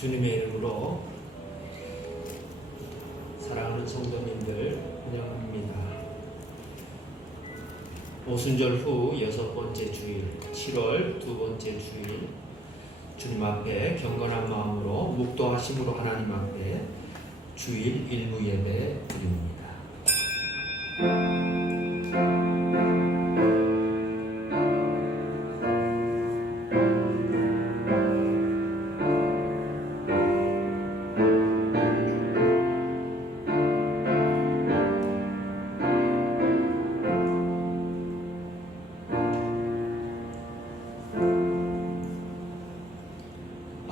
주님의 이름으로 사랑하는 성도님들 환영합니다. 오순절 후 6번째 주일, 7월 2번째 주일, 주님 앞에 경건한 마음으로 묵도하심으로 하나님 앞에 주일 일부 예배 드립니다.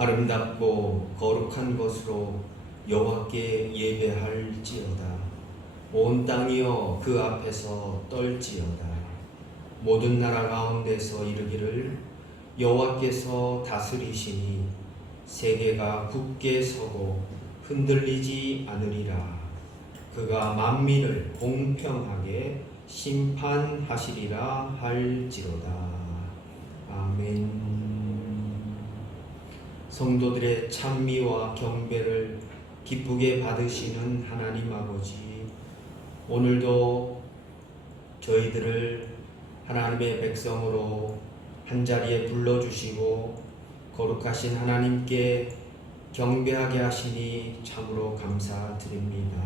아름답고 거룩한 것으로 여호와께 예배할지어다. 온 땅이여 그 앞에서 떨지어다. 모든 나라 가운데서 이르기를 여호와께서 다스리시니 세계가 굳게 서고 흔들리지 않으리라. 그가 만민을 공평하게 심판하시리라 할지로다. 아멘. 성도들의 찬미와 경배를 기쁘게 받으시는 하나님 아버지, 오늘도 저희들을 하나님의 백성으로 한자리에 불러주시고 거룩하신 하나님께 경배하게 하시니 참으로 감사드립니다.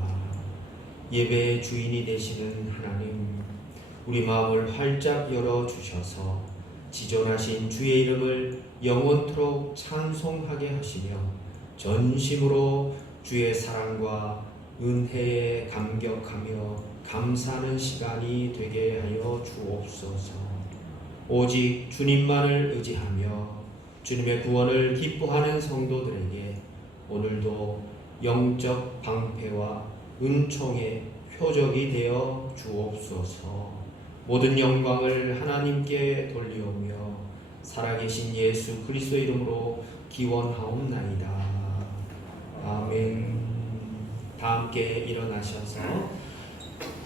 예배의 주인이 되시는 하나님, 우리 마음을 활짝 열어주셔서 지존하신 주의 이름을 영원토록 찬송하게 하시며 전심으로 주의 사랑과 은혜에 감격하며 감사하는 시간이 되게 하여 주옵소서. 오직 주님만을 의지하며 주님의 구원을 기뻐하는 성도들에게 오늘도 영적 방패와 은총의 표적이 되어 주옵소서. 모든 영광을 하나님께 돌리오며 살아계신 예수 그리스도 이름으로 기원하옵나이다. 아멘. 다 함께 일어나셔서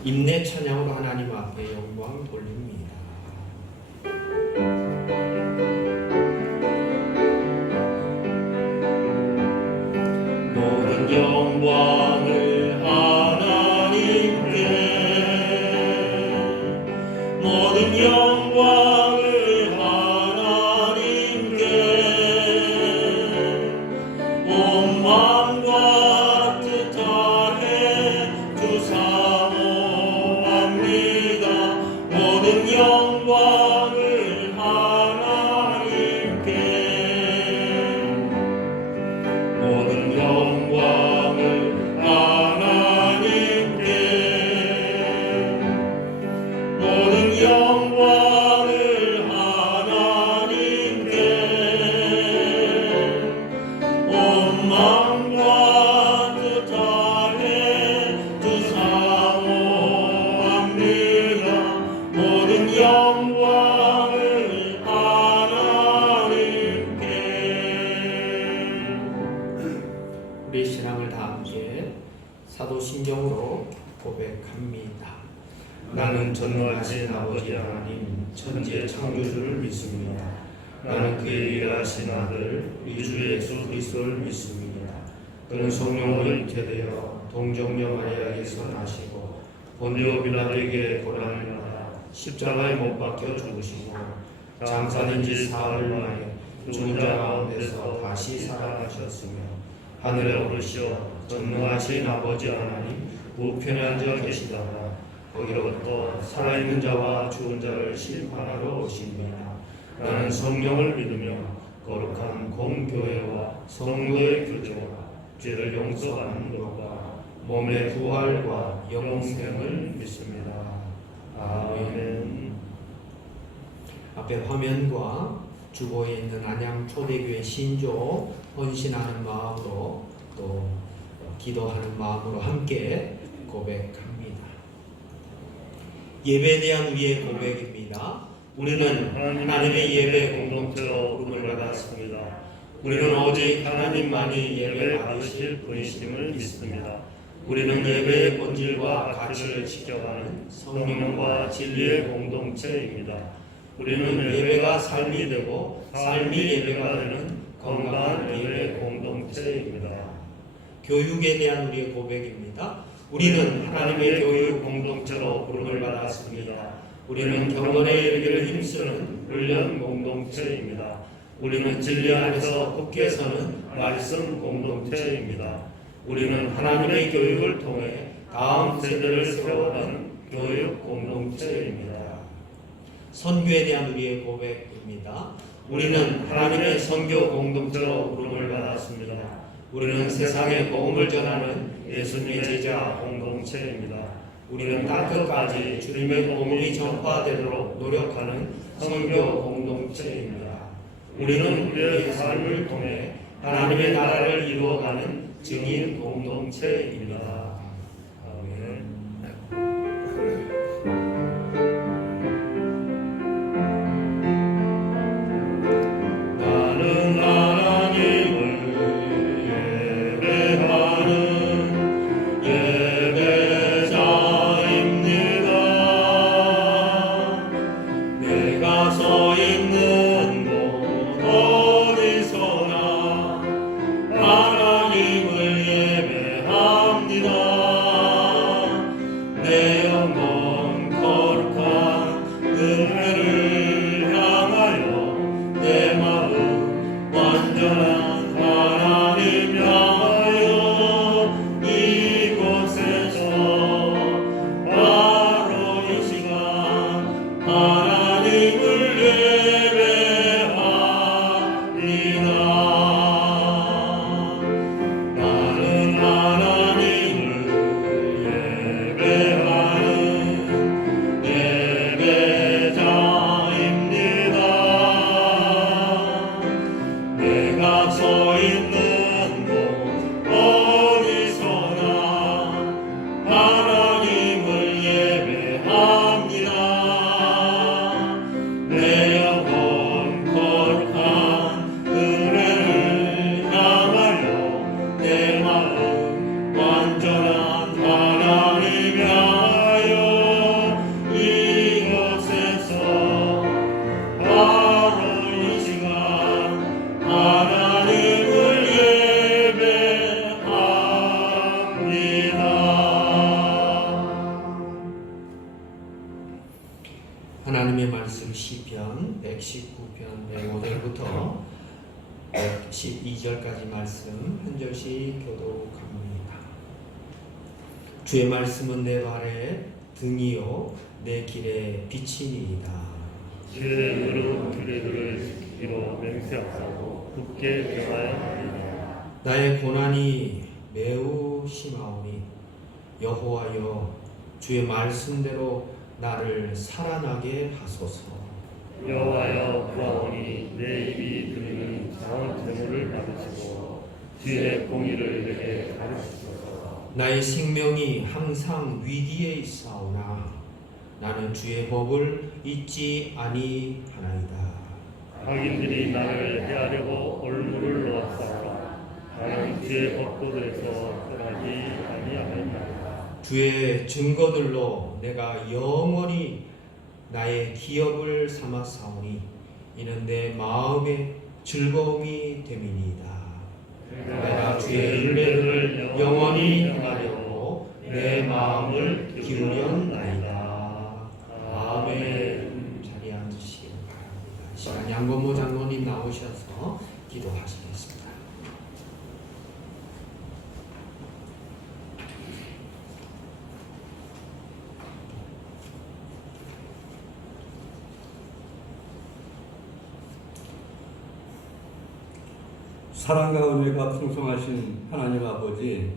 임내 찬양으로 하나님 앞에 영광 돌립니다. 모든 영광을 하나님께, 모든 영광을 하나님께, 온 마음과 뜻 다해 주사모합니다. 모든 영광을 하나님께, 모든 영광을 하나님께, 모든 영광을 하나님께, 온 마음과 뜻 다해 주사모합니다. 모든 영광을 하나님께. 우리 신앙을 다 함께 사도신경으로 고백합니다. 나는 전능하신 아버지 하나님 천지의 창조주를 믿습니다. 나는 그의 일하신 아들 우리 주 예수 그리스도를 믿습니다. 그는 성령으로 잉태되어 동정녀 마리아에게서 나시고 본디오 빌라도에게 고난을 받아 십자가에 못 박혀 죽으시고 장사된 지 사흘 만에 죽은 자 가운데서 다시 살아나셨으며 하늘에 오르시어 전능하신 아버지 하나님 우편에 앉아 계시다가 거기로부터 살아있는 자와 죽은 자를 심판하러 오십니다. 나는 성령을 믿으며 거룩한 공교회와 성도의 교제와 죄를 용서하는 것과 몸의 부활과 영생을 믿습니다. 아멘. 앞에 화면과 주보에 있는 안양 초대교회 신조 헌신하는 마음으로 또 기도하는 마음으로 함께 고백합니다. 예배에 대한 우리의 고백입니다. 우리는 하나님의 예배 공동체로 부름을 받았습니다. 우리는 오직 하나님만이 예배 받으실 분이심을 믿습니다. 우리는 예배의 본질과 가치를 지켜가는 성령과 진리의 공동체입니다. 우리는 예배가 삶이 되고 삶이 예배가 되는 건강한 예배 공동체입니다. 교육에 대한 우리의 고백입니다. 우리는 하나님의 교육 공동체로 부름을 받았습니다. 우리는 경건에 이르기를 힘쓰는 훈련 공동체입니다. 우리는 진리 안에서 굳게 서는 말씀 공동체입니다. 우리는 하나님의 교육을 통해 다음 세대를 세워가는 교육 공동체입니다. 선교에 대한 우리의 고백입니다. 우리는 하나님의 선교 공동체로 부름을 받았습니다. 우리는 세상에 복음을 전하는 예수님의 제자 공동체입니다. 우리는 땅끝까지 주님의 복음이 전파되도록 노력하는 선교 공동체입니다. 우리는 우리의 삶을 통해 하나님의 나라를 이루어가는 증인 공동체입니다. 아멘. 나는 하나님을 예배하는 예배자입니다. 내가 서 있는 곳 어디서나 하나님을 예배합니다. 내 영혼 거룩한 은혜를 향하여 내 마음 완전한 하나님 향하여 이곳에서 바로 이 시간 하나님을 예배합니다. 나는 하나님을 예배하는 예배자입니다. 내가 서 있는 곳 어디서나 하나님을 예배합니다. 내 영혼 거룩한 은혜를 향하여 내 마음 완전한 하나님 향하여 이곳에서 바로 이 시간 하나님을 예배합니다. 하나님의 말씀 시편 119편 105절부터 112절까지 말씀 한 절씩 교독합니다. 주의 말씀은 내 발에 등이요 내 길에 빛이니이다. 주의 무릎 규례들을 지키기로 맹세하고 굳게 변하여 하리라. 나의 고난이 매우 심하오니 여호와여 주의 말씀대로 나를 살아나게 하소서. 여호와여 구하오니 내 입이 드리는 자원 제물을 받으시고 주의 공의를 내게 가르치소서. 나의 생명이 항상 위기에 있사오나 나는 주의 법을 잊지 아니하나이다. 악인들이 나를 해하려고 올무를 놓았사오나 나는 주의 법도에서 떠나지 아니하였나이다. 주의 증거들로 내가 영원히 나의 기업을 삼았사오니 이는 내 마음의 즐거움이 됨이니이다. 내가 주의 율례를 영원히 행하려고 내 마음을 기울였나이다. 아멘. 자리에 앉으시기 바랍니다. 이 시간 양건모 장로님 나오셔서 기도하시겠습니다. 사랑과 은혜가 풍성하신 하나님 아버지,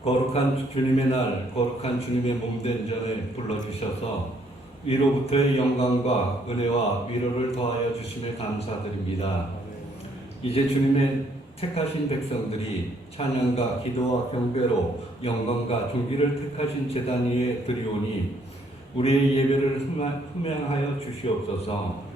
거룩한 주님의 날, 거룩한 주님의 몸된 전에 불러주셔서 위로부터의 영광과 은혜와 위로를 더하여 주심에 감사드립니다. 이제 주님의 택하신 백성들이 찬양과 기도와 경배로 영광과 존귀를 택하신 제단 위에 드리오니 우리의 예배를 흠양하여 주시옵소서.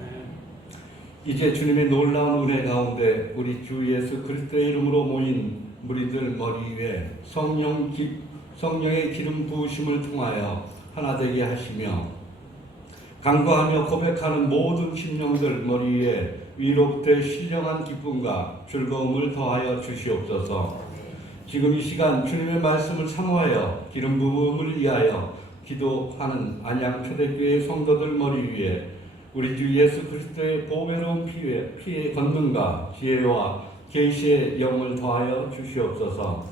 이제 주님의 놀라운 은혜 가운데 우리 주 예수 그리스도의 이름으로 모인 무리들 머리 위에 성령의 기름 부으심을 통하여 하나 되게 하시며 간구하며 고백하는 모든 심령들 머리 위에 위로부터의 신령한 기쁨과 즐거움을 더하여 주시옵소서. 지금 이 시간 주님의 말씀을 사모하여 기름 부음을 위하여 기도하는 안양 초대교회 성도들 머리 위에 우리 주 예수 그리스도의 보배로운 피의 권능과 지혜와 계시의 영을 더하여 주시옵소서.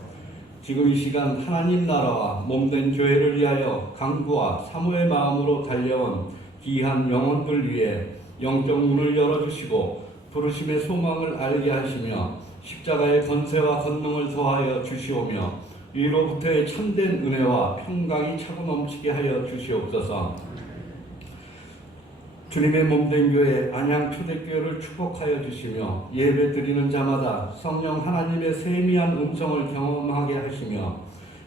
지금 이 시간 하나님 나라와 몸된 교회를 위하여 강구와 사모의 마음으로 달려온 귀한 영혼들 위해 영적 문을 열어주시고 부르심의 소망을 알게 하시며 십자가의 권세와 권능을 더하여 주시오며 위로부터의 참된 은혜와 평강이 차고 넘치게 하여 주시옵소서. 주님의 몸된 교회 안양 초대교회를 축복하여 주시며 예배 드리는 자마다 성령 하나님의 세미한 음성을 경험하게 하시며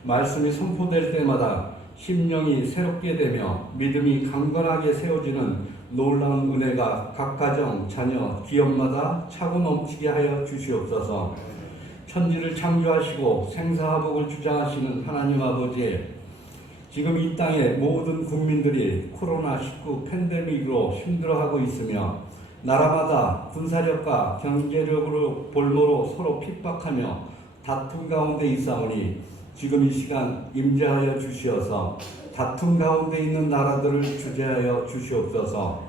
말씀이 선포될 때마다 심령이 새롭게 되며 믿음이 강건하게 세워지는 놀라운 은혜가 각 가정, 자녀, 기업마다 차고 넘치게 하여 주시옵소서. 천지를 창조하시고 생사화복을 주장하시는 하나님 아버지, 지금 이 땅의 모든 국민들이 코로나19 팬데믹으로 힘들어하고 있으며 나라마다 군사력과 경제력으로 볼모로 서로 핍박하며 다툼 가운데 있사오니 지금 이 시간 임재하여 주시어서 다툼 가운데 있는 나라들을 주재하여 주시옵소서.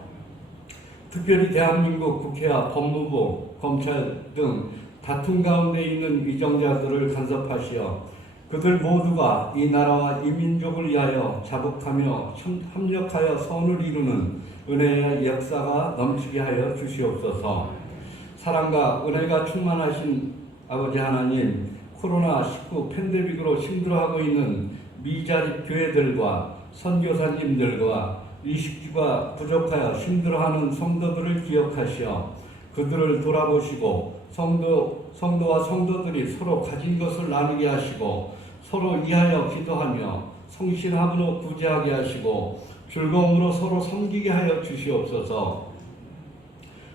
특별히 대한민국 국회와 법무부, 검찰 등 다툼 가운데 있는 위정자들을 간섭하시어 그들 모두가 이 나라와 이 민족을 위하여 자복하며 협력하여 선을 이루는 은혜의 역사가 넘치게 하여 주시옵소서. 사랑과 은혜가 충만하신 아버지 하나님, 코로나19 팬데믹으로 힘들어하고 있는 미자립 교회들과 선교사님들과 의식주가 부족하여 힘들어하는 성도들을 기억하시어 그들을 돌아보시고 성도와 성도들이 서로 가진 것을 나누게 하시고 서로 위하여 기도하며 성실함으로 구제하게 하시고 즐거움으로 서로 섬기게 하여 주시옵소서.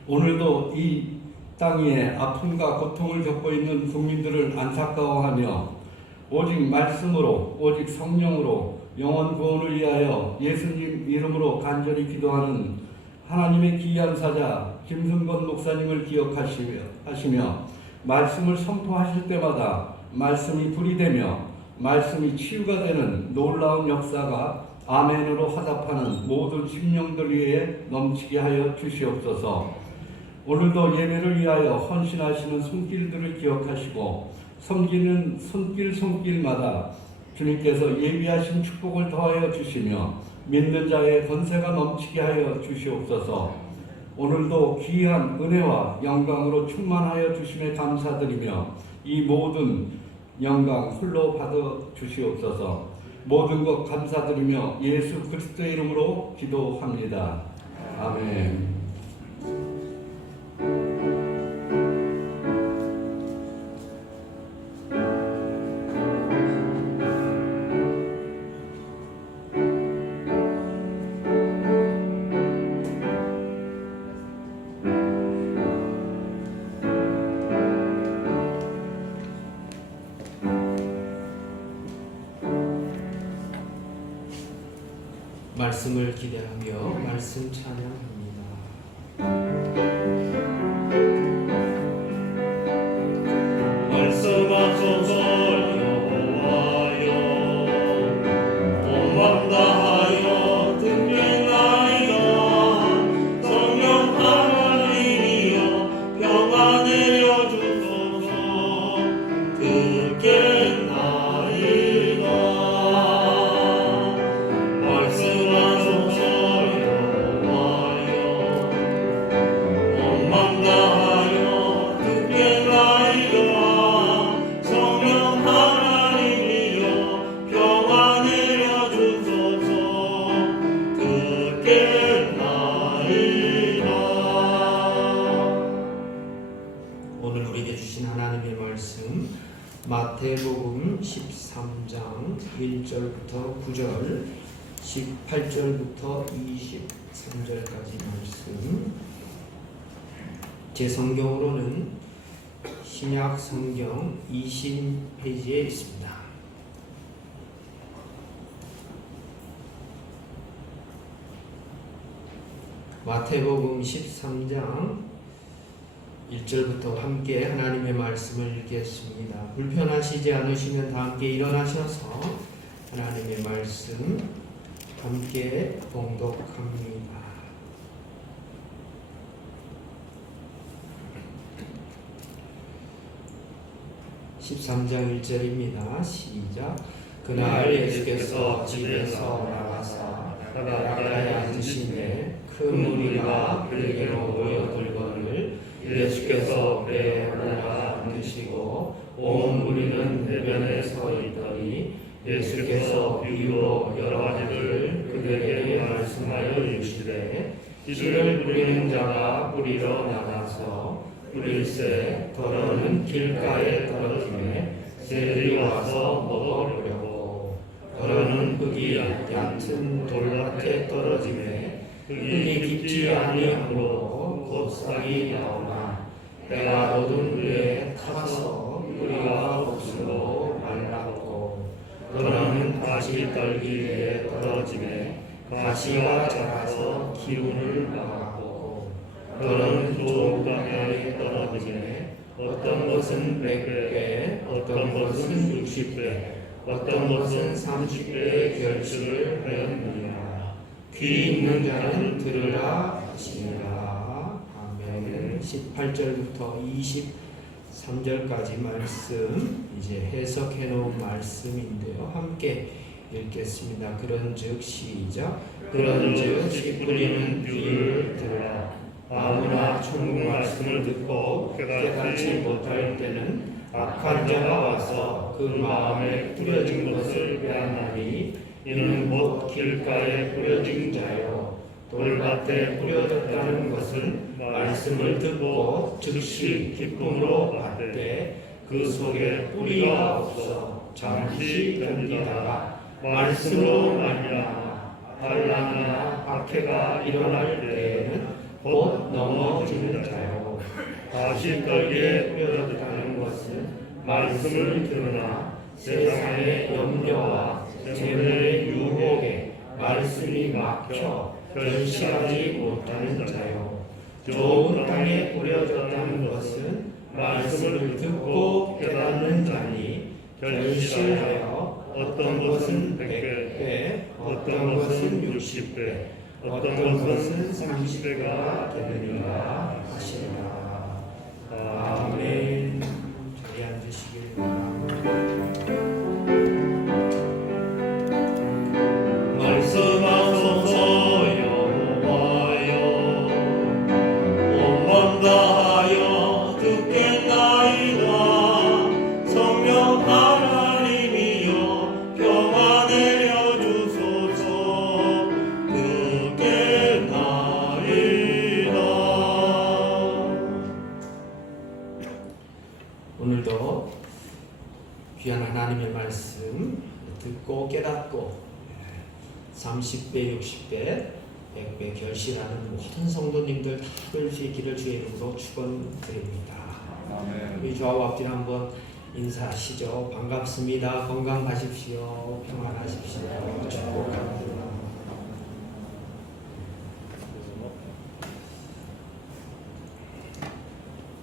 오늘도 이 땅 위에 아픔과 고통을 겪고 있는 국민들을 안타까워하며 오직 말씀으로 오직 성령으로 영혼 구원을 위하여 예수님 이름으로 간절히 기도하는 하나님의 귀한 사자 김승건 목사님을 기억하시며 말씀을 선포하실 때마다 말씀이 불이 되며 말씀이 치유가 되는 놀라운 역사가 아멘으로 화답하는 모든 심령들 위에 넘치게 하여 주시옵소서. 오늘도 예배를 위하여 헌신하시는 손길들을 기억하시고 섬기는 손길마다 주님께서 예비하신 축복을 더하여 주시며 믿는 자의 권세가 넘치게 하여 주시옵소서. 오늘도 귀한 은혜와 영광으로 충만하여 주심에 감사드리며 이 모든 영광 홀로 받아 주시옵소서. 모든 것 감사드리며 예수 그리스도의 이름으로 기도합니다. 아멘. 말씀을 기대하며 말씀 찬양합니다. 말씀하소서 여호와여, 온 마음 다하여 듣겠나이다. 성령 하나님이여 평안 내려주소서. 듣겠나이다. 오늘 우리에게 주신 하나님의 말씀 마태복음 13장 1절부터 9절 18절부터 23절까지 말씀, 제 성경으로는 신약 성경 20페이지에 있습니다. 마태복음 13장 1절부터 함께 하나님의 말씀을 읽겠습니다. 불편하시지 않으시면 다 함께 일어나셔서 하나님의 말씀 함께 봉독합니다. 13장 1절입니다. 시작. 그날 예수께서 집에서 나가사 바다에 앉으시매 큰 무리가 그에게로 모여들거늘 예수께서 배에 올라 앉으시고 온 무리는 해변에 서 있더니 예수께서 비유로 여러 가지를 그들에게 말씀하여 이르시되 씨를 뿌리는 자가 뿌리러 나가서 뿌릴새 더러는 길가에 떨어지매 새들이 와서 먹어보려고 더러는 흙이 얕은 돌밭에 떨어지매 흙이 깊지 아니하므로 곧 싹이 나오나 때가 어두운 후에 타서 뿌리가 없으로 말랐고 더러는 가시 떨기에 떨어지매 가시가 자라서 기운을 막았고 더러는 좋은 땅에 떨어지매 어떤 것은 100배 어떤 것은 60배 어떤 것은 30배의 결실을 하였느니라. 귀 있는 자는 들으라 하시니라. 아멘. 18절부터 23절까지 말씀 이제 해석해 놓은 말씀인데요. 함께 읽겠습니다. 그런즉 시작. 그런즉 씨 뿌리는 비유를 들으라. 아무나 천국 말씀을 듣고 깨닫지 못할 때는 악한 자가 와서 그 마음에 뿌려진 것을 빼앗나니 이는 곧 길가에 뿌려진 자요 돌밭에 뿌려졌다는 것은 말씀을 듣고 즉시 기쁨으로 받되 그 속에 뿌리가 없어 잠시 견디다가 말씀으로 말미암아 환난이나 박해가 일어날 때에는 곧 넘어지는 자요 가시 떨기에 뿌려졌다는 것은 말씀을 들으나 세상의 염려와 재물의 유혹에 말씀이 막혀 결실하지 못하는 자요 좋은 땅에 뿌려졌다는 것은 말씀을 듣고 깨닫는 자니 결실하여 어떤 것은 100배 어떤 것은 60배 어떤 것은 30배가 되느니라 하시니라. 아멘. 자리에 앉으시길 바랍니다. 말씀하소서 여호와여 온맘 다하여 듣겠나이다. 성령 하나님이여 평화 내려주소서. 오늘도 귀한 하나님의 말씀 듣고 깨닫고 30배, 60배, 100배 결실하는 모든 성도님들 다 될 수 있기를 주의 이름으로 축원드립니다. 우리 저하고 앞뒤로 한번 인사하시죠. 반갑습니다. 건강하십시오. 평안하십시오. 축복합니다.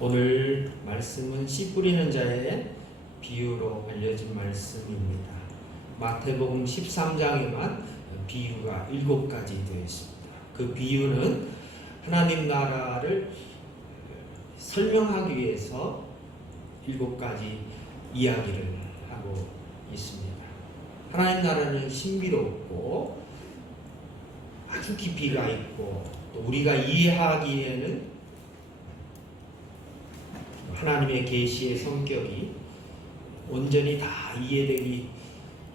오늘 말씀은 씨 뿌리는 자의 비유로 알려진 말씀입니다. 마태복음 13장에만 비유가 7가지 되어 있습니다. 그 비유는 하나님 나라를 설명하기 위해서 7가지 이야기를 하고 있습니다. 하나님 나라는 신비롭고 아주 깊이가 있고 또 우리가 이해하기에는 하나님의 계시의 성격이 온전히 다 이해되기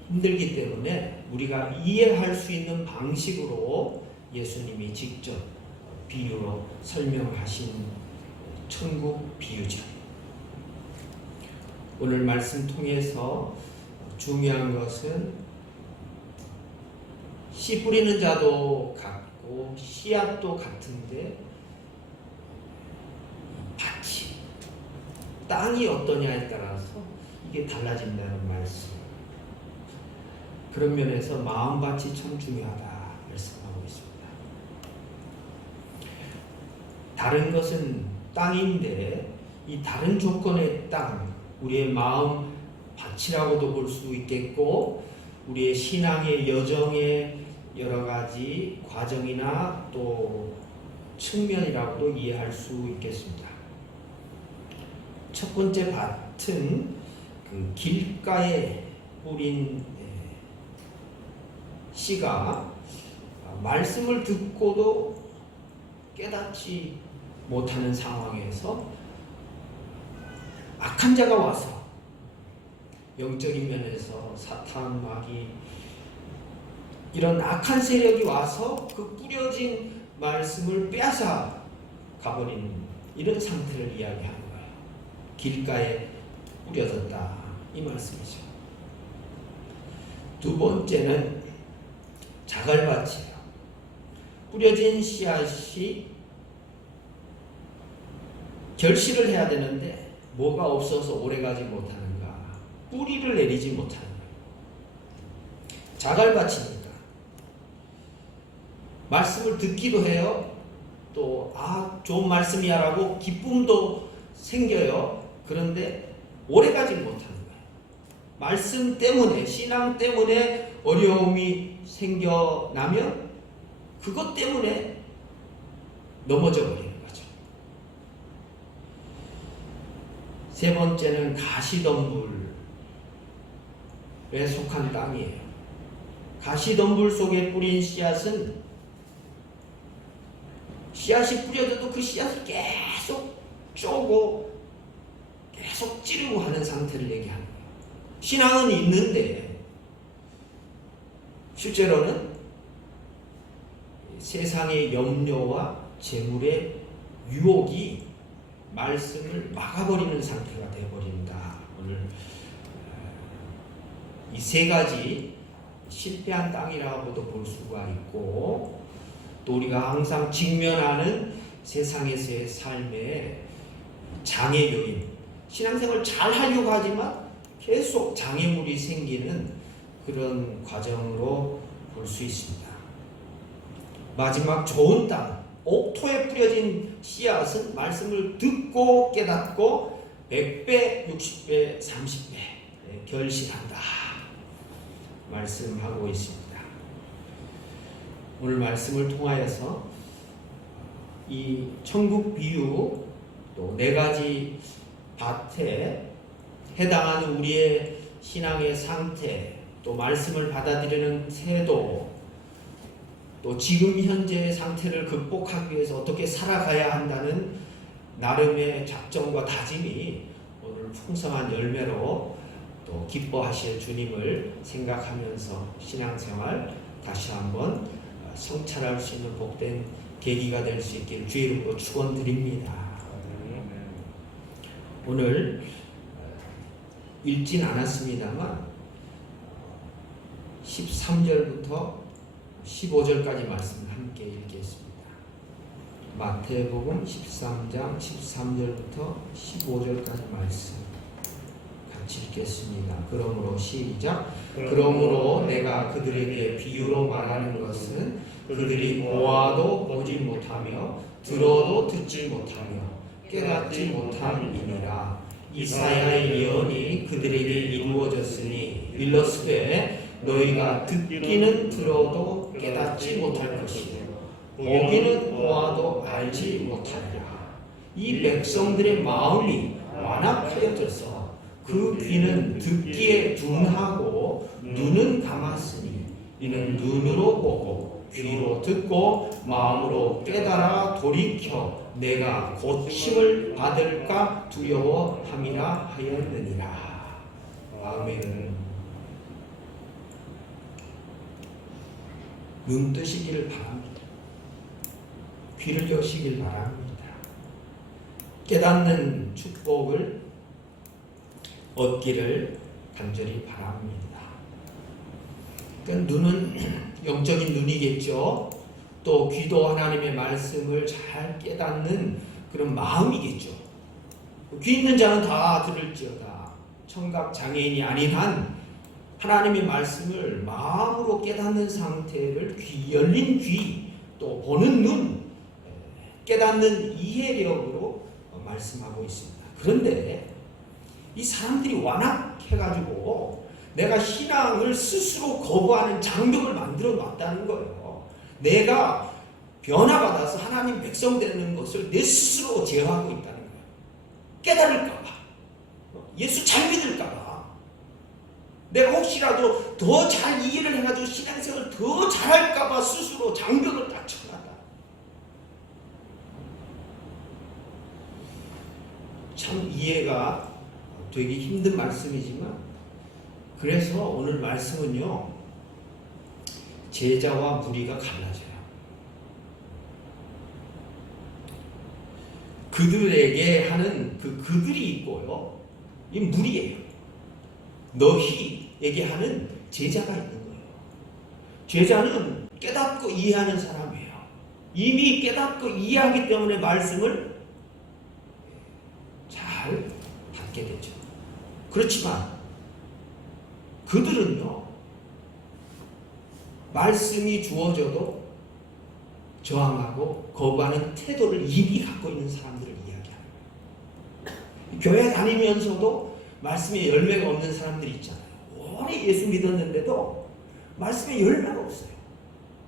힘들기 때문에 우리가 이해할 수 있는 방식으로 예수님이 직접 비유로 설명하신 천국 비유죠. 오늘 말씀 통해서 중요한 것은 씨 뿌리는 자도 같고 씨앗도 같은데 밭이 땅이 어떠냐에 따라서 이게 달라진다는 말씀. 그런 면에서 마음밭이 참 중요하다 말씀하고 있습니다. 다른 것은 땅인데 이 다른 조건의 땅, 우리의 마음 밭이라고도 볼 수 있겠고 우리의 신앙의 여정의 여러 가지 과정이나 또 측면이라고도 이해할 수 있겠습니다. 첫 번째 밭은 그 길가에 뿌린 씨가 말씀을 듣고도 깨닫지 못하는 상황에서 악한 자가 와서 영적인 면에서 사탄, 마귀 이런 악한 세력이 와서 그 뿌려진 말씀을 빼앗아 가버리는 이런 상태를 이야기하는 거예요. 길가에 뿌려졌다 이 말씀이죠. 두 번째는 자갈밭이에요. 뿌려진 씨앗이 결실을 해야 되는데 뭐가 없어서 오래가지 못하는가? 뿌리를 내리지 못하는 거예요. 자갈밭이니까 말씀을 듣기도 해요. 또 좋은 말씀이야 라고 기쁨도 생겨요. 그런데 오래가지 못하는 거예요. 말씀 때문에, 신앙 때문에 어려움이 생겨나면 그것 때문에 넘어져 버리는 거죠. 세 번째는 가시덤불에 속한 땅이에요. 가시덤불 속에 뿌린 씨앗은 씨앗이 뿌려져도 그 씨앗을 계속 쪼고 계속 찌르고 하는 상태를 얘기하는 거예요. 신앙은 있는데 실제로는 세상의 염려와 재물의 유혹이 말씀을 막아버리는 상태가 되어버린다. 오늘 이 세 가지 실패한 땅이라고도 볼 수가 있고 또 우리가 항상 직면하는 세상에서의 삶의 장애 요인, 신앙생활을 잘 하려고 하지만 계속 장애물이 생기는 그런 과정으로 볼 수 있습니다. 마지막 좋은 땅, 옥토에 뿌려진 씨앗은 말씀을 듣고 깨닫고 100배, 60배, 30배 결실한다 말씀하고 있습니다. 오늘 말씀을 통하여서 이 천국 비유 또 네 가지 밭에 해당하는 우리의 신앙의 상태, 또 말씀을 받아들이는 태도, 또 지금 현재의 상태를 극복하기 위해서 어떻게 살아가야 한다는 나름의 작정과 다짐이 오늘 풍성한 열매로 또 기뻐하실 주님을 생각하면서 신앙생활 다시 한번 성찰할 수 있는 복된 계기가 될 수 있기를 주의 이름으로 축원드립니다. 오늘 읽진 않았습니다만 13절부터 15절까지 말씀을 함께 읽겠습니다. 마태복음 13장 13절부터 15절까지 말씀 같이 읽겠습니다. 그러므로 시작. 그러므로 내가 그들에게 비유로 말하는 것은 그들이 보아도 보지 못하며 들어도 듣지 못하며 깨닫지 못함이니라. 이사야의 예언이 그들에게 이루어졌으니 일러스되 너희가 듣기는 들어도 깨닫지 못할 것이요 보기는 보아도 알지 못하리라. 이 백성들의 마음이 완악하여져서 그 귀는 듣기에 둔하고 눈은 감았으니 이는 눈으로 보고 귀로 듣고 마음으로 깨달아 돌이켜 내가 고침을 받을까 두려워함이라 하였느니라. 아멘. 눈 뜨시기를 바랍니다. 귀를 여시길 바랍니다. 깨닫는 축복을 얻기를 간절히 바랍니다. 그러니까 눈은 영적인 눈이겠죠. 또 귀도 하나님의 말씀을 잘 깨닫는 그런 마음이겠죠. 귀 있는 자는 다 들을지어다. 청각 장애인이 아닌 한 하나님의 말씀을 마음으로 깨닫는 상태를 열린 귀, 또 보는 눈, 깨닫는 이해력으로 말씀하고 있습니다. 그런데 이 사람들이 완악해가지고 내가 신앙을 스스로 거부하는 장벽을 만들어 놨다는 거예요. 내가 변화받아서 하나님 백성 되는 것을 내 스스로 제어하고 있다는 거예요. 깨달을까봐, 예수 잘 믿을까봐, 내가 혹시라도 더 잘 이해를 해가지고 신앙생활을 더 잘할까봐 스스로 장벽을 딱 쳐놨다. 참 이해가 되기 힘든 말씀이지만, 그래서 오늘 말씀은요, 제자와 무리가 갈라져요. 그들에게 하는 그들이 있고요, 이 무리예요. 너희에게 하는 제자가 있는 거예요. 제자는 깨닫고 이해하는 사람이에요. 이미 깨닫고 이해하기 때문에 말씀을 잘 받게 되죠. 그렇지만 그들은요, 말씀이 주어져도 저항하고 거부하는 태도를 이미 갖고 있는 사람들을 이야기합니다. 교회 다니면서도 말씀에 열매가 없는 사람들이 있잖아요. 오래 예수 믿었는데도 말씀에 열매가 없어요.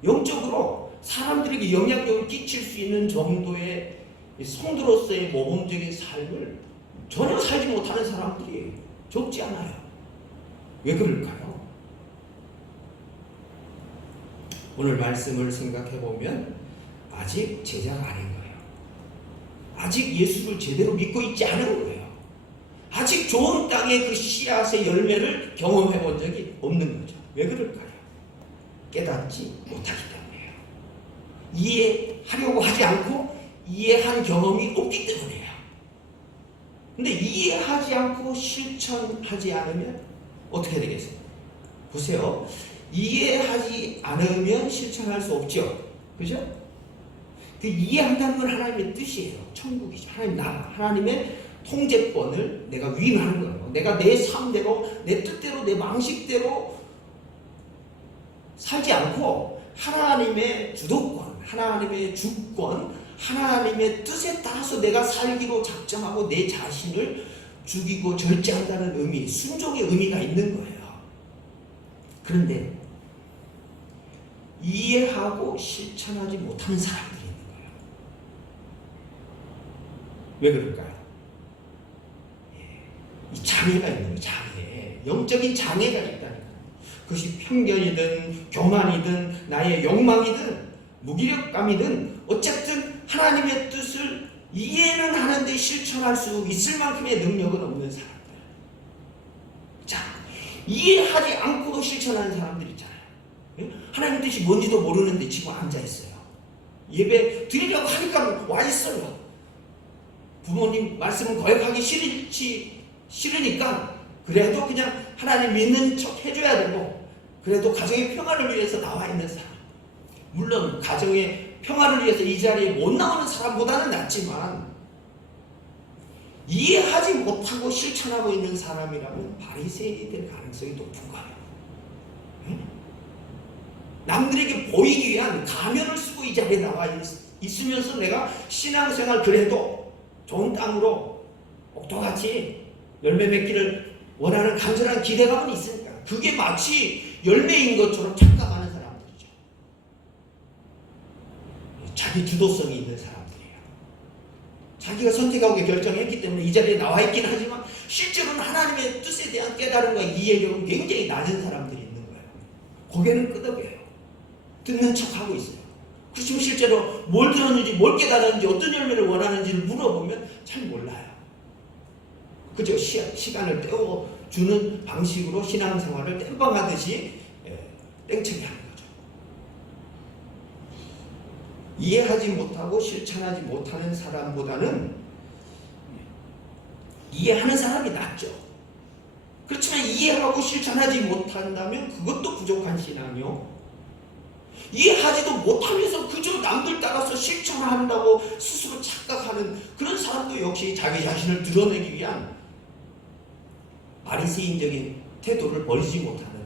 영적으로 사람들에게 영향력을 끼칠 수 있는 정도의 성도로서의 모범적인 삶을 전혀 살지 못하는 사람들이 적지 않아요. 왜 그럴까요? 오늘 말씀을 생각해 보면 아직 제자가 아닌 거예요. 아직 예수를 제대로 믿고 있지 않은 거예요. 아직 좋은 땅의 그 씨앗의 열매를 경험해 본 적이 없는 거죠. 왜 그럴까요? 깨닫지 못하기 때문이에요. 이해하려고 하지 않고 이해한 경험이 없기 때문이에요. 근데 이해하지 않고 실천하지 않으면 어떻게 되겠어요? 보세요. 이해하지 않으면 실천할 수 없죠. 그죠? 그 이해한다는 건 하나님의 뜻이에요. 천국이죠. 하나님 나라, 하나님의 통제권을 내가 위임하는 거예요. 내가 내 삶대로, 내 뜻대로, 내 방식대로 살지 않고 하나님의 주도권, 하나님의 주권, 하나님의 뜻에 따라서 내가 살기로 작정하고 내 자신을 죽이고 절제한다는 의미, 순종의 의미가 있는 거예요. 그런데 이해하고 실천하지 못하는 사람들이 있는 거예요. 왜 그럴까요? 이 장애가 있는 거예요. 장애. 영적인 장애가 있다는 거예요. 그것이 편견이든 교만이든 나의 욕망이든 무기력감이든 어쨌든 하나님의 뜻을 이해는 하는데 실천할 수 있을 만큼의 능력은 없는 사람들. 자, 이해하지 않고 실천하는 사람들 있잖아요. 하나님 뜻이 뭔지도 모르는데 지금 앉아있어요. 예배 드리려고 하니까 와 있어요. 부모님 말씀은 거역하기 싫으니까 그래도 그냥 하나님 믿는 척 해줘야 되고, 그래도 가정의 평화를 위해서 나와 있는 사람. 물론 가정의 평화를 위해서 이 자리에 못 나오는 사람보다는 낫지만, 이해하지 못하고 실천하고 있는 사람이라면 바리새인이 될 가능성이 높은 거예요. 남들에게 보이기 위한 가면을 쓰고 이 자리에 나와 있으면서 내가 신앙생활 그래도 좋은 땅으로 옥토같이 열매 맺기를 원하는 간절한 기대감은 있으니까 그게 마치 열매인 것처럼 착각하는 사람들이죠. 자기 주도성이 있는 사람들이에요. 자기가 선택하고 결정했기 때문에 이 자리에 나와 있긴 하지만 실제로는 하나님의 뜻에 대한 깨달음과 이해력은 굉장히 낮은 사람들이 있는 거예요. 고개는 끄덕여요. 듣는 척하고 있어요. 그렇지만 실제로 뭘 들었는지, 뭘 깨달았는지, 어떤 열매를 원하는지를 물어보면 잘 몰라요. 그저 시간을 때워주는 방식으로 신앙생활을 땜빵하듯이 땡처리 하는 거죠. 이해하지 못하고 실천하지 못하는 사람보다는 이해하는 사람이 낫죠. 그렇지만 이해하고 실천하지 못한다면 그것도 부족한 신앙이요. 이해하지도 못하면서 그저 남들 따라서 실천한다고 스스로 착각하는 그런 사람도 역시 자기 자신을 드러내기 위한 바리새인적인 태도를 버리지 못하는,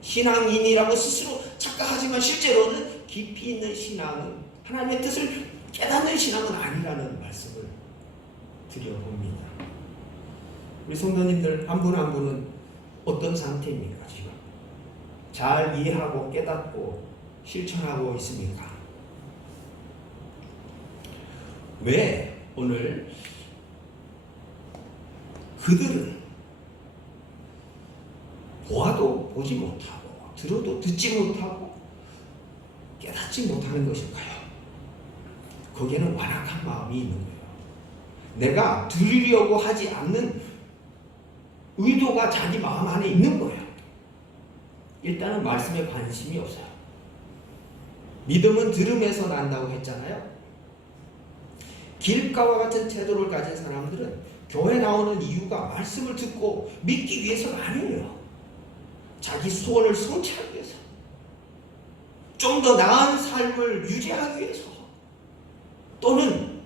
신앙인이라고 스스로 착각하지만 실제로는 깊이 있는 신앙은 하나님의 뜻을 깨닫는 신앙은 아니라는 말씀을 드려봅니다. 우리 성도님들 한 분 한 분은 어떤 상태입니까? 지금 잘 이해하고 깨닫고 실천하고 있습니까? 왜 오늘 그들은 보아도 보지 못하고 들어도 듣지 못하고 깨닫지 못하는 것일까요? 거기에는 완악한 마음이 있는 거예요. 내가 들으려고 하지 않는 의도가 자기 마음 안에 있는 거예요. 일단은 말씀에 관심이 없어요. 믿음은 들음에서 난다고 했잖아요. 길가와 같은 태도를 가진 사람들은 교회 나오는 이유가 말씀을 듣고 믿기 위해서가 아니에요. 자기 소원을 성취하기 위해서, 좀 더 나은 삶을 유지하기 위해서, 또는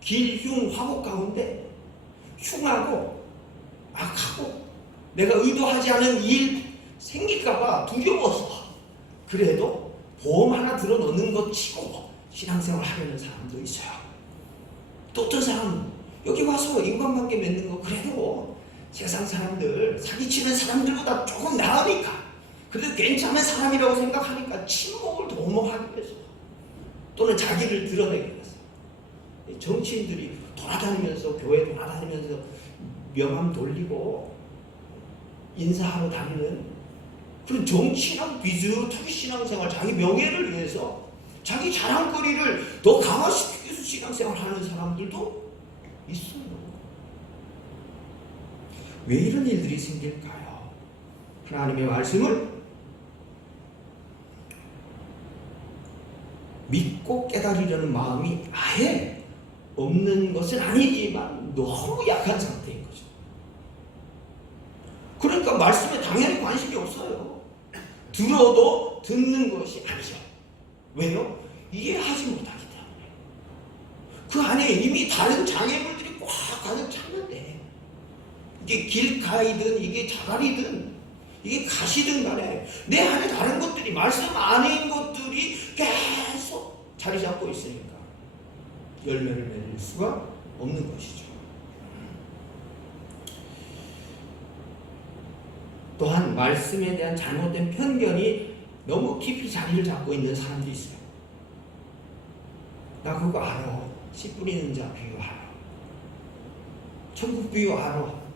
길, 흉, 화복 가운데 흉하고 악하고 내가 의도하지 않은 일 생길까봐 두려워서 그래도 보험 하나 들어 넣는 것 치고 신앙생활 하려는 사람도 있어요. 또 어떤 사람은 여기 와서 인간관계 맺는 거 그래도 세상 사람들, 사기치는 사람들보다 조금 나으니까, 그래도 괜찮은 사람이라고 생각하니까 친목을 도모하기 위해서, 또는 자기를 드러내기 위해서 정치인들이 돌아다니면서, 교회 돌아다니면서 명함 돌리고 인사하러 다니는 그런 정치랑 비슷하게 신앙생활, 자기 명예를 위해서 자기 자랑거리를 더 강화시키기 위해서 신앙생활 하는 사람들도 있어요. 왜 이런 일들이 생길까요? 하나님의 말씀을 믿고 깨달으려는 마음이 아예 없는 것은 아니지만 너무 약한 상태인 거죠. 그러니까 말씀에 당연히 관심이 없어요. 들어도 듣는 것이 아니죠. 왜요? 이해하지 못하기 때문에. 그 안에 이미 다른 장애물들이 꽉 가득 찼는데, 이게 길가이든 이게 자갈이든 이게 가시든 간에 내 안에 다른 것들이, 말씀 아닌 것들이 계속 자리 잡고 있으니까 열매를 맺을 수가 없는 것이죠. 또한 말씀에 대한 잘못된 편견이 너무 깊이 자리를 잡고 있는 사람들이 있어요. 나 그거 알아. 씨 뿌리는 자 비유 알아. 천국 비유 알아.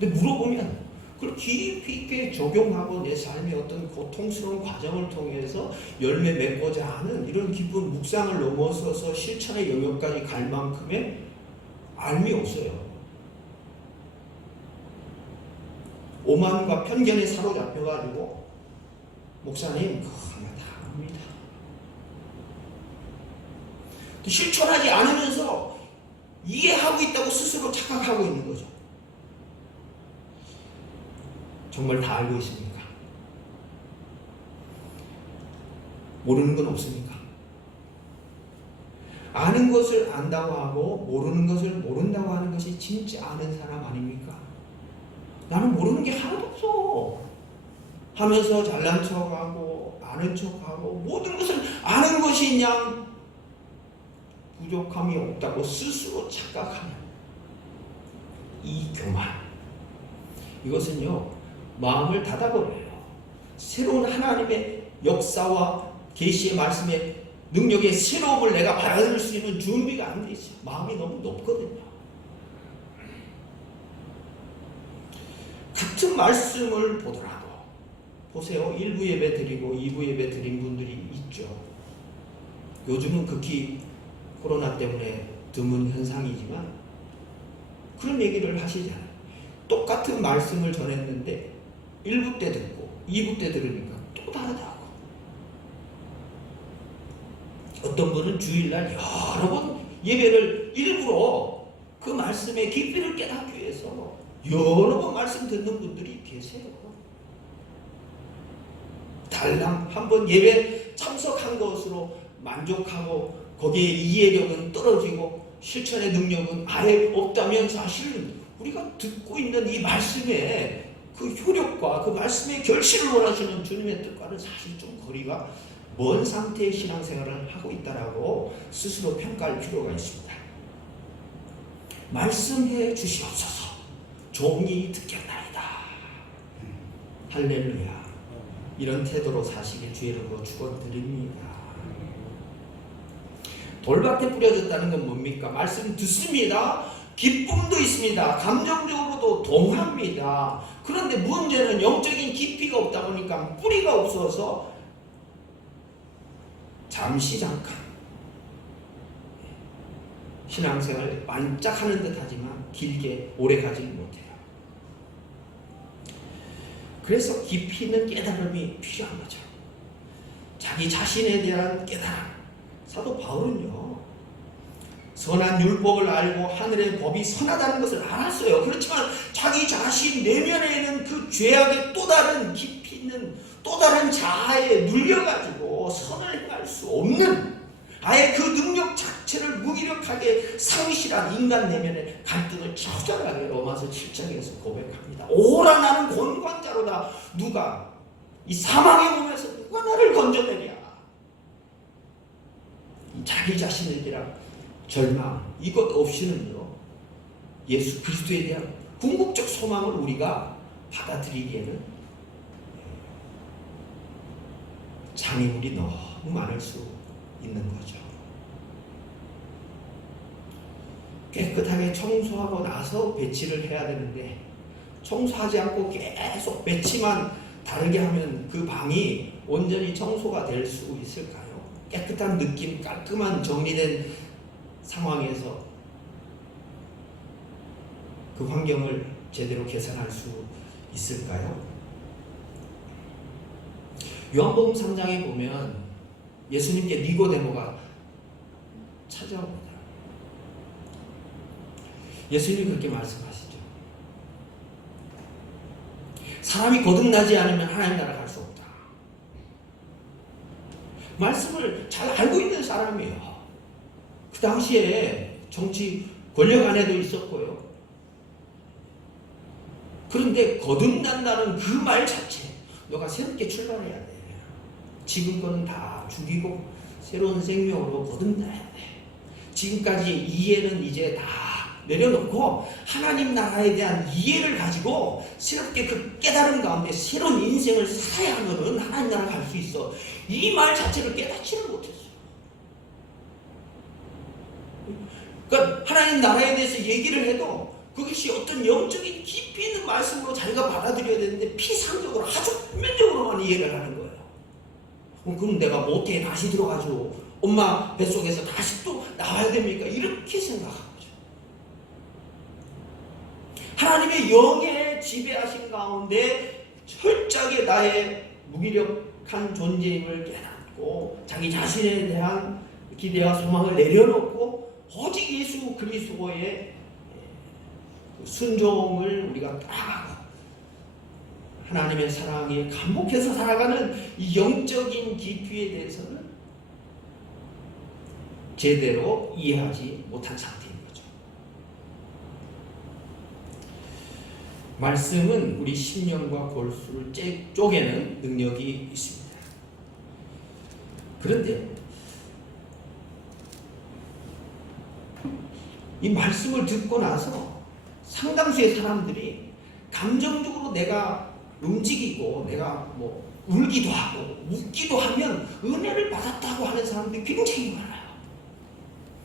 근데 물어보면 그걸 깊이 있게 적용하고 내 삶의 어떤 고통스러운 과정을 통해서 열매 맺고자 하는 이런 깊은 묵상을 넘어서서 실천의 영역까지 갈 만큼의 알미 없어요. 오만과 편견에 사로잡혀가지고 목사님 그거 하나 다 압니다. 실천하지 않으면서 이해하고 있다고 스스로 착각하고 있는 거죠. 정말 다 알고 있습니까? 모르는 건 없습니까? 아는 것을 안다고 하고 모르는 것을 모른다고 하는 것이 진짜 아는 사람 아닙니까? 나는 모르는 게 하나도 없어 하면서 잘난 척하고 아는 척하고 모든 것을 아는 것이 그냥 부족함이 없다고 스스로 착각하는 이 교만, 이것은요 마음을 닫아버려요. 새로운 하나님의 역사와 계시의 말씀의 능력의 새로움을 내가 받아들일 수 있는 준비가 안 돼 있어요. 마음이 너무 높거든요. 같은 말씀을 보더라도 보세요. 1부 예배 드리고 2부 예배 드린 분들이 있죠. 요즘은 극히 코로나 때문에 드문 현상이지만 그런 얘기를 하시잖아요. 똑같은 말씀을 전했는데 1부 때 듣고 2부 때 들으니까 또 다르다고. 어떤 분은 주일날 여러 번 예배를 일부러 그 말씀의 깊이를 깨닫기 위해서 여러 번 말씀 듣는 분들이 계세요. 달랑 한 번 예배 참석한 것으로 만족하고 거기에 이해력은 떨어지고 실천의 능력은 아예 없다면 사실은 우리가 듣고 있는 이 말씀의 그 효력과 그 말씀의 결실을 원하시는 주님의 뜻과는 사실 좀 거리가 먼 상태의 신앙생활을 하고 있다라고 스스로 평가할 필요가 있습니다. 말씀해 주시옵소서. 종이 듣겠나이다. 할렐루야. 이런 태도로 사시길 주의 이름으로 축원드립니다. 돌밭에 뿌려졌다는 건 뭡니까? 말씀 듣습니다. 기쁨도 있습니다. 감정적으로도 동합니다. 그런데 문제는 영적인 깊이가 없다 보니까 뿌리가 없어서 잠시 잠깐 신앙생활 반짝하는 듯 하지만 길게 오래 가지 못해요. 그래서 깊이 있는 깨달음이 필요한 거죠. 자기 자신에 대한 깨달음. 사도 바울은요, 선한 율법을 알고 하늘의 법이 선하다는 것을 알았어요. 그렇지만 자기 자신 내면에는 그 죄악의 또 다른 깊이 있는 또 다른 자아에 눌려가지고 선을 행할 수 없는, 아예 그 능력 자체를 무기력하게 상실한 인간 내면의 갈등을 처절하게 로마서 7장에서 고백합니다. 오라 나는 곤관자로다. 누가 이 사망의 몸에서 누가 나를 건져내랴. 자기 자신에 대한 절망, 이것 없이는요, 예수 그리스도에 대한 궁극적 소망을 우리가 받아들이기에는 장애물이 너무 많을 수 있는 거죠. 깨끗하게 청소하고 나서 배치를 해야 되는데, 청소하지 않고 계속 배치만 다르게 하면 그 방이 온전히 청소가 될 수 있을까요? 깨끗한 느낌, 깔끔한 정리된 상황에서 그 환경을 제대로 개선할 수 있을까요? 요한복음 3장에 보면 예수님께 니고데모가 찾아옵니다. 예수님이 그렇게 말씀하시죠. 사람이 거듭나지 않으면 하나님 나라 갈 수 없다. 말씀을 잘 알고 있는 사람이에요. 그 당시에 정치 권력 안에도 있었고요. 그런데 거듭난다는 그 말 자체, 너가 새롭게 출발해야 돼. 지금 거는 다 죽이고 새로운 생명으로 거듭나야 돼. 지금까지 이해는 이제 다 내려놓고 하나님 나라에 대한 이해를 가지고 새롭게 그 깨달음 가운데 새로운 인생을 살아야 하면은 하나님 나라 갈 수 있어. 이 말 자체를 깨닫지를 못했어요. 그러니까 하나님 나라에 대해서 얘기를 해도 그것이 어떤 영적인 깊이 있는 말씀으로 자기가 받아들여야 되는데 피상적으로 아주 표면적으로만 이해를 하는 거예요. 그럼 내가 못해 다시 들어가지고 엄마 뱃속에서 다시 또 나와야 됩니까? 이렇게 생각한 거죠. 하나님의 영의 지배하신 가운데 철저하게 나의 무기력한 존재임을 깨닫고 자기 자신에 대한 기대와 소망을 내려놓고 오직 예수 그리스도의 순종을 우리가 따라가고 하나님의 사랑에 감복해서 살아가는 이 영적인 깊이에 대해서는 제대로 이해하지 못한 상태인 거죠. 말씀은 우리 심령과 골수를 쪼개는 능력이 있습니다. 그런데 이 말씀을 듣고 나서 상당수의 사람들이 감정적으로 내가 움직이고 내가 뭐 울기도 하고 웃기도 하면 은혜를 받았다고 하는 사람들이 굉장히 많아요.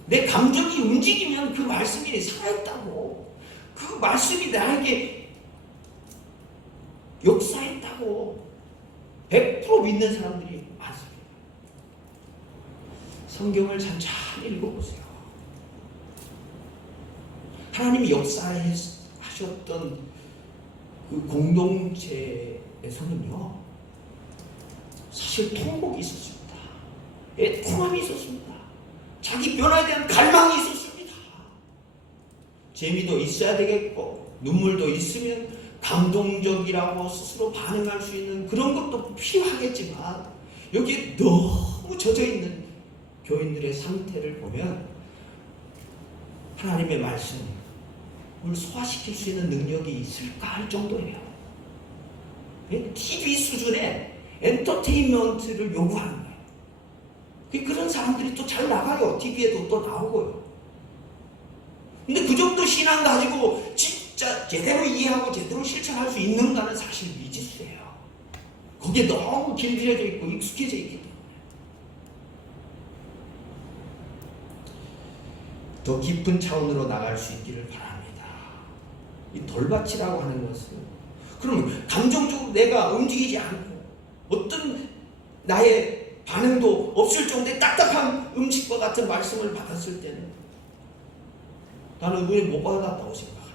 내 감정이 움직이면 그 말씀이 살아있다고, 그 말씀이 나에게 역사했다고 100% 믿는 사람들이 많습니다. 성경을 천천히 읽어보세요. 하나님이 역사하셨던 그 공동체에서는요, 사실 통곡이 있었습니다. 애통함이 있었습니다. 자기 변화에 대한 갈망이 있었습니다. 재미도 있어야 되겠고 눈물도 있으면 감동적이라고 스스로 반응할 수 있는 그런 것도 필요하겠지만, 여기에 너무 젖어있는 교인들의 상태를 보면 하나님의 말씀을 소화시킬 수 있는 능력이 있을까 할 정도예요. TV 수준의 엔터테인먼트를 요구하는 거예요. 그런 사람들이 또 잘 나가요. TV에도 또 나오고요. 근데 그 정도 신앙 가지고 진짜 제대로 이해하고 제대로 실천할 수 있는가는 사실 미지수예요. 거기에 너무 길들여져 있고 익숙해져 있기 때문에. 더 깊은 차원으로 나갈 수 있기를 바랍니다. 이 돌밭이라고 하는 것은, 그러면 감정적으로 내가 움직이지 않고 어떤 나의 반응도 없을 정도의 딱딱한 음식과 같은 말씀을 받았을 때는 나는 은혜 못 받았다고 생각합니다.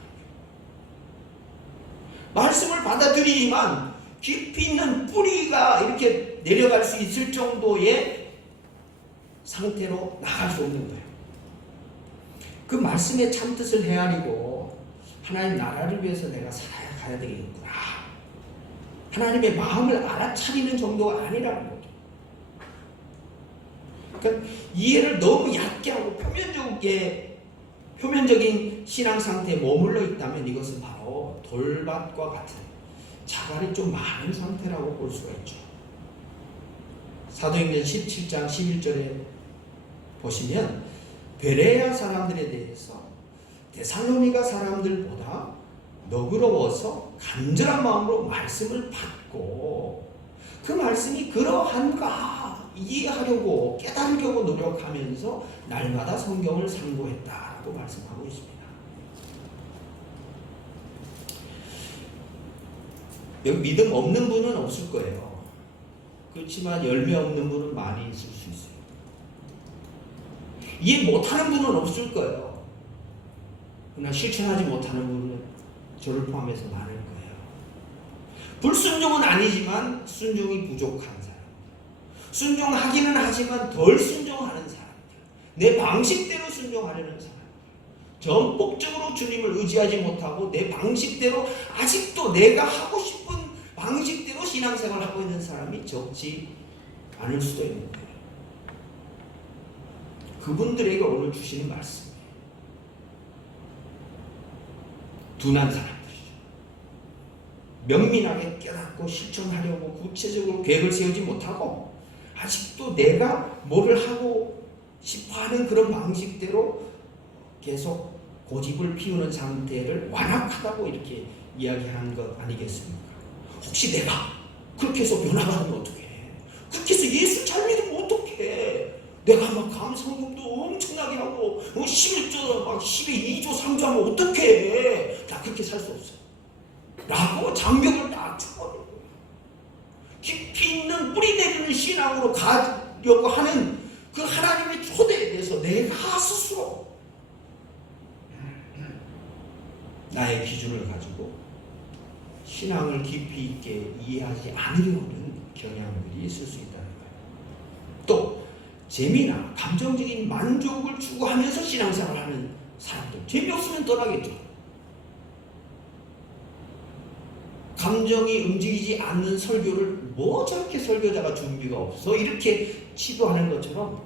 말씀을 받아들이지만 깊이 있는 뿌리가 이렇게 내려갈 수 있을 정도의 상태로 나갈 수 없는 거예요. 그 말씀의 참뜻을 헤아리고 하나님 나라를 위해서 내가 살아가야 되겠구나. 하나님의 마음을 알아차리는 정도가 아니라는 거죠. 그러니까 이해를 너무 얕게 하고 표면적인 신앙 상태에 머물러 있다면 이것은 바로 돌밭과 같은 자갈이 좀 많은 상태라고 볼 수가 있죠. 사도행전 17장 11절에 보시면 베레아 사람들에 대해서 데살로니가 사람들보다 너그러워서 간절한 마음으로 말씀을 받고 그 말씀이 그러한가 이해하려고 깨달으려고 노력하면서 날마다 성경을 상고했다라고 말씀하고 있습니다. 여기 믿음 없는 분은 없을 거예요. 그렇지만 열매 없는 분은 많이 있을 수 있어요. 이해 못하는 분은 없을 거예요. 그러나 실천하지 못하는 분은 저를 포함해서 많을 거예요. 불순종은 아니지만 순종이 부족한 사람, 순종하기는 하지만 덜 순종하는 사람들, 내 방식대로 순종하려는 사람들, 전폭적으로 주님을 의지하지 못하고 내 방식대로 아직도 내가 하고 싶은 방식대로 신앙생활을 하고 있는 사람이 적지 않을 수도 있는 거예요. 그분들에게 오늘 주시는 말씀이에요. 둔한 사람들이죠. 명민하게 깨닫고 실천하려고 구체적으로 계획을 세우지 못하고 아직도 내가 뭐를 하고 싶어하는 그런 방식대로 계속 고집을 피우는 상태를 완악하다고 이렇게 이야기하는 것 아니겠습니까? 혹시 내가 그렇게 해서 변화가면 어떡해? 그렇게 해서 예수 잘 믿으면 어떡해? 내가 막 감성금도 엄청나게 하고 11조 막 12조 3조 하면 어떡해? 나 그렇게 살 수 없어 라고 장벽을 낮춰버리는 거예요. 깊이 있는 뿌리 내리는 신앙으로 가려고 하는 그 하나님의 초대에 대해서 내가 스스로 나의 기준을 가지고 신앙을 깊이 있게 이해하지 않으려는 경향들이 있을 수 있다는 거예요. 또 재미나 감정적인 만족을 추구하면서 신앙생활을 하는 사람들, 재미없으면 떠나겠죠. 감정이 움직이지 않는 설교를 뭐 저렇게 설교자가 준비가 없어 이렇게 치부하는 것처럼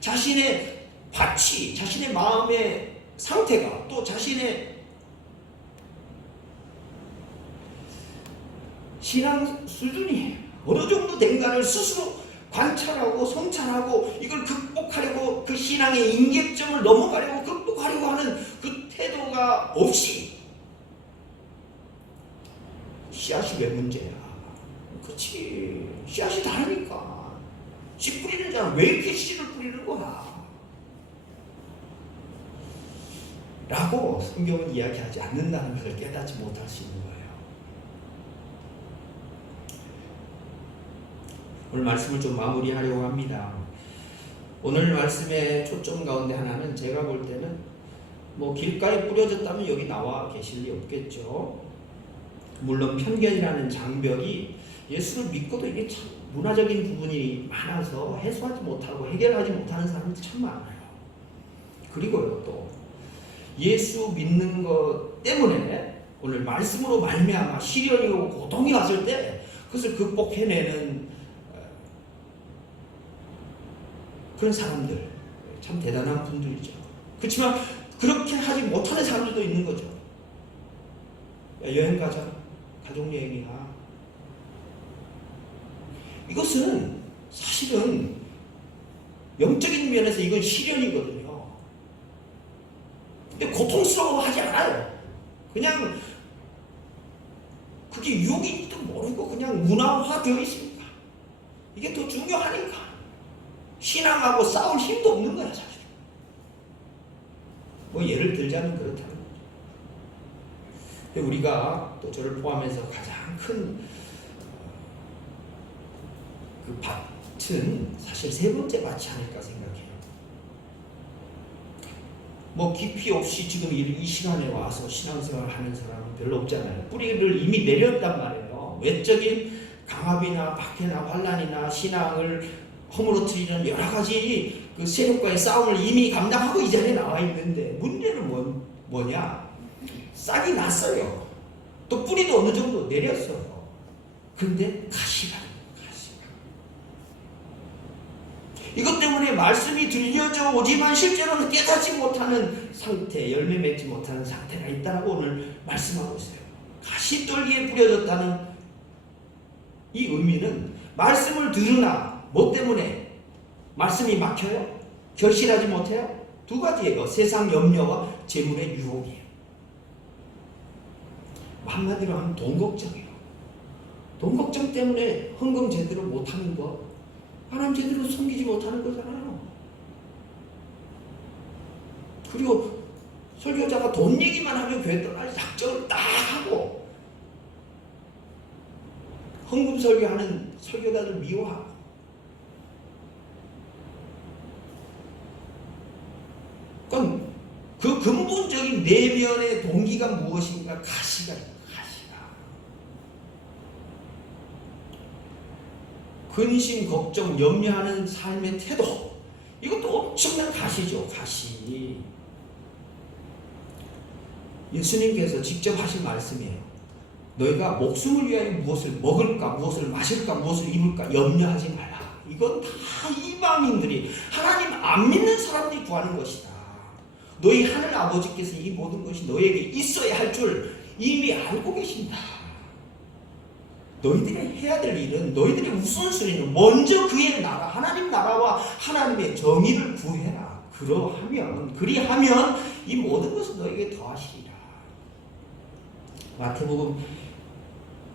자신의 가치, 자신의 마음의 상태가 또 자신의 신앙 수준이 어느 정도 된가를 스스로 관찰하고 성찰하고 이걸 극복하려고 그 신앙의 임계점을 넘어가려고 극복하려고 하는 그 태도가 없이 씨앗이 왜 문제야? 그렇지, 씨앗이 다르니까 씨 뿌리는 자는 왜 이렇게 씨를 뿌리는 거야? 라고 성경은 이야기하지 않는다는 것을 깨닫지 못할 수 있는 거예요. 오늘 말씀을 좀 마무리하려고 합니다. 오늘 말씀의 초점 가운데 하나는 제가 볼 때는 뭐 길가에 뿌려졌다면 여기 나와 계실 리 없겠죠. 물론 편견이라는 장벽이 예수를 믿고도 이게 참 문화적인 부분이 많아서 해소하지 못하고 해결하지 못하는 사람들이 참 많아요. 그리고요, 또 예수 믿는 것 때문에 오늘 말씀으로 말미암아 시련이 오고 고통이 왔을 때 그것을 극복해내는 그런 사람들, 참 대단한 분들이죠. 그렇지만 그렇게 하지 못하는 사람들도 있는 거죠. 여행 가자, 가족여행이나. 이것은 사실은 영적인 면에서 이건 시련이거든요. 근데 고통스러워하지 않아요. 그냥 그게 유혹인지도 모르고 그냥 문화화되어 있습니다. 이게 더 중요하니까. 신앙하고 싸울 힘도 없는 거야, 사실. 뭐 예를 들자면 그렇다는 거죠. 근데 우리가 또 저를 포함해서 가장 큰 그 밭은 사실 세 번째 밭이 아닐까 생각해요. 뭐 깊이 없이 지금 이 시간에 와서 신앙생활 하는 사람은 별로 없잖아요. 뿌리를 이미 내렸단 말이에요. 외적인 강압이나 박해나 환난이나 신앙을 허물어뜨리는 여러 가지 그 세력과의 싸움을 이미 감당하고 이 자리에 나와 있는데, 문제는 뭐냐? 싹이 났어요. 또 뿌리도 어느 정도 내렸어요. 그런데 가시가 이것 때문에 말씀이 들려져 오지만 실제로는 깨닫지 못하는 상태, 열매 맺지 못하는 상태가 있다고 오늘 말씀하고 있어요. 가시떨기에 뿌려졌다는 이 의미는 말씀을 들으나 뭐 때문에 말씀이 막혀요? 결실하지 못해요? 두 가지예요. 세상 염려와 재물의 유혹이에요. 한마디로 하면 돈 걱정이에요. 돈 걱정 때문에 헌금 제대로 못하는 거, 하나님 제대로 섬기지 못하는 거잖아요. 그리고 설교자가 돈 얘기만 하면 교회 떠날 작정을 딱 하고, 헌금 설교하는 설교자들 미워하고, 그러니까 그 근본적인 내면의 동기가 무엇인가? 가시가. 근심, 걱정, 염려하는 삶의 태도, 이것도 엄청난 가시죠. 가시. 예수님께서 직접 하신 말씀이에요. 너희가 목숨을 위하여 무엇을 먹을까, 무엇을 마실까, 무엇을 입을까 염려하지 말라. 이건 다 이방인들이, 하나님 안 믿는 사람들이 구하는 것이다. 너희 하늘 아버지께서 이 모든 것이 너희에게 있어야 할 줄 이미 알고 계신다. 너희들이 해야 될 일은, 너희들의 우선순위는 먼저 그의 나라, 하나님 나라와 하나님의 정의를 구해라. 그리하면 이 모든 것을 너에게 더하시리라. 마태복음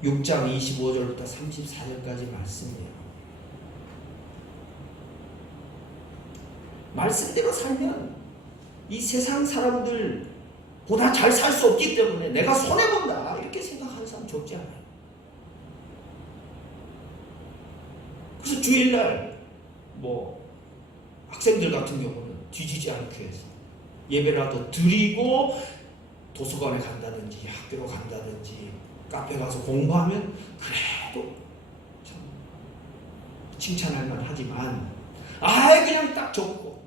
6장 25절부터 34절까지 말씀이에요. 말씀대로 살면 이 세상 사람들보다 잘 살 수 없기 때문에 내가 손해본다 이렇게 생각하는 사람 적지 않아요. 그래서 주일날 뭐 학생들 같은 경우는 뒤지지 않기 위해서 예배라도 드리고 도서관에 간다든지 학교로 간다든지 카페 가서 공부하면 그래도 참 칭찬할 만하지만, 그냥 딱 적고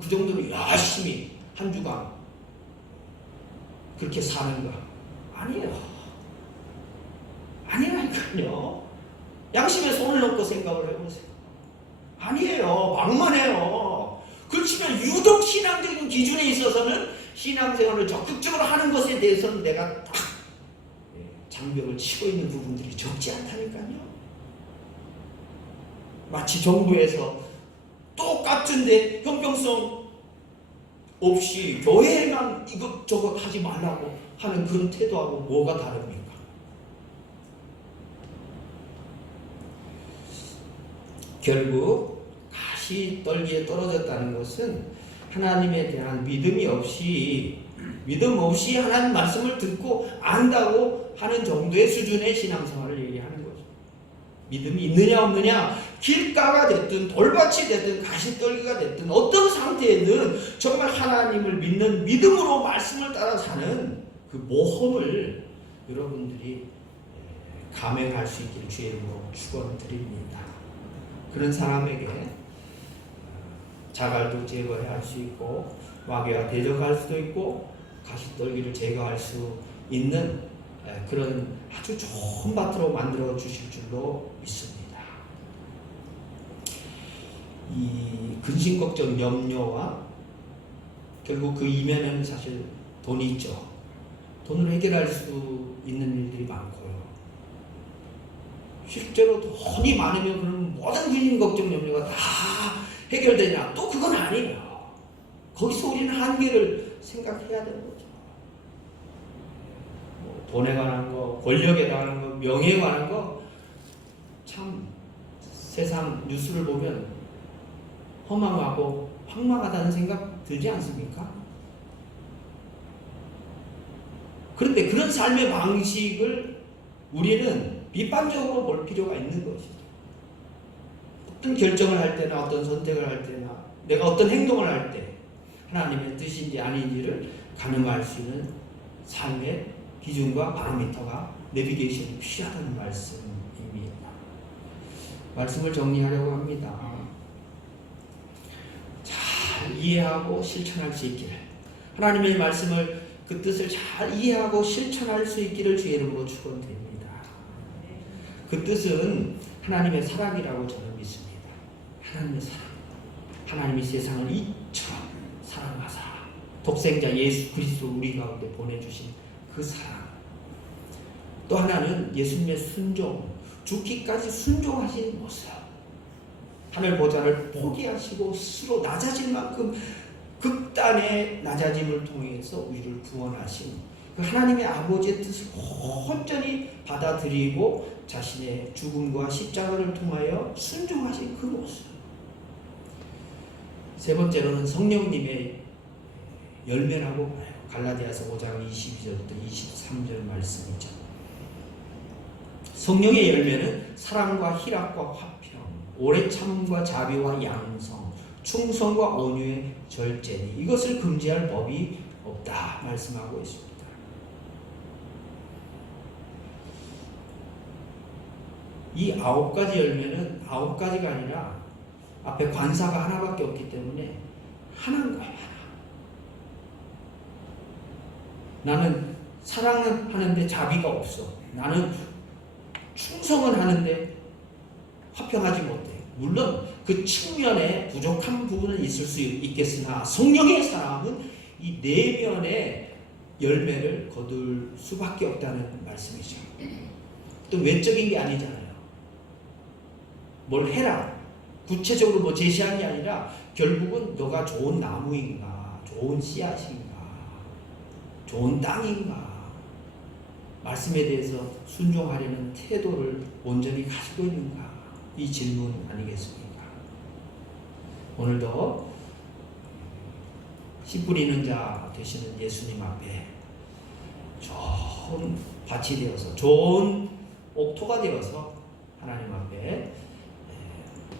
그 정도로 열심히 한 주간 그렇게 사는가? 아니라니까요. 양심에 손을 넣고 생각을 해보세요. 아니에요. 막만해요. 그렇지만 유독 신앙적인 기준에 있어서는 신앙생활을 적극적으로 하는 것에 대해서는 내가 딱 장벽을 치고 있는 부분들이 적지 않다니까요. 마치 정부에서 똑같은데 형평성 없이 교회만 이것저것 하지 말라고 하는 그런 태도하고 뭐가 다릅니까? 결국 가시떨기에 떨어졌다는 것은 하나님에 대한 믿음 없이 하나님 말씀을 듣고 안다고 하는 정도의 수준의 신앙생활을 얘기하는 거죠. 믿음이 있느냐 없느냐, 길가가 됐든 돌밭이 됐든 가시떨기가 됐든 어떤 상태에든 정말 하나님을 믿는 믿음으로 말씀을 따라 사는 그 모험을 여러분들이 감행할 수 있기를 주의 이름으로 축원드립니다. 그런 사람에게 자갈도 제거해야 할 수 있고 마귀와 대적할 수도 있고 가시떨기를 제거할 수 있는 그런 아주 좋은 밭으로 만들어 주실 줄로 믿습니다. 이 근심, 걱정, 염려와 결국 그 이면에는 사실 돈이 있죠. 돈으로 해결할 수 있는 일들이 많고요. 실제로 돈이 많으면 그런 모든 근심, 걱정, 염려가 다 해결되냐? 또 그건 아니에요. 거기서 우리는 한계를 생각해야 되는 거죠. 뭐 돈에 관한 거, 권력에 관한 거, 명예에 관한 거, 참 세상 뉴스를 보면 허망하고 황망하다는 생각 들지 않습니까? 그런데 그런 삶의 방식을 우리는 비판적으로 볼 필요가 있는 것이죠. 어떤 결정을 할 때나 어떤 선택을 할 때나 내가 어떤 행동을 할 때 하나님의 뜻인지 아닌지를 가늠할 수 있는 삶의 기준과 바로미터가 내비게이션이 필요하다는 말씀입니다. 말씀을 정리하려고 합니다. 잘 이해하고 실천할 수 있기를, 하나님의 말씀을 그 뜻을 잘 이해하고 실천할 수 있기를 주의 이름으로 축원드립니다. 그 뜻은 하나님의 사랑이라고 저는 믿습니다. 하나님의 사랑. 하나님이 세상을 이처럼 사랑하사 독생자 예수 그리스도 우리 가운데 보내주신 그 사랑. 또 하나는 예수님의 순종, 죽기까지 순종하신 모습. 하늘 보좌를 포기하시고 스스로 낮아질 만큼 극단의 낮아짐을 통해서 우리를 구원하신 그 하나님의 아버지의 뜻을 온전히 받아들이고 자신의 죽음과 십자가를 통하여 순종하신 그 모습. 세 번째로는 성령님의 열매라고 봐요. 갈라디아서 5장 22절부터 23절 말씀이죠. 성령의 열매는 사랑과 희락과 화평, 오래 참음과 자비와 양성, 충성과 온유의 절제니 이것을 금지할 법이 없다 말씀하고 있습니다. 이 9가지 열매는 9가지가 아니라 앞에 관사가 하나밖에 없기 때문에 하나인 거예요. 나는 사랑은 하는데 자비가 없어. 나는 충성은 하는데 화평하지 못해. 물론 그 측면에 부족한 부분은 있을 수 있겠으나 성령의 사람은 이 내면의 열매를 거둘 수밖에 없다는 말씀이죠. 또 외적인 게 아니잖아요. 뭘 해라. 구체적으로 뭐 제시한 게 아니라 결국은 너가 좋은 나무인가, 좋은 씨앗인가, 좋은 땅인가, 말씀에 대해서 순종하려는 태도를 온전히 가지고 있는가, 이 질문 아니겠습니까? 오늘도 씨 뿌리는 자 되시는 예수님 앞에 좋은 밭이 되어서, 좋은 옥토가 되어서 하나님 앞에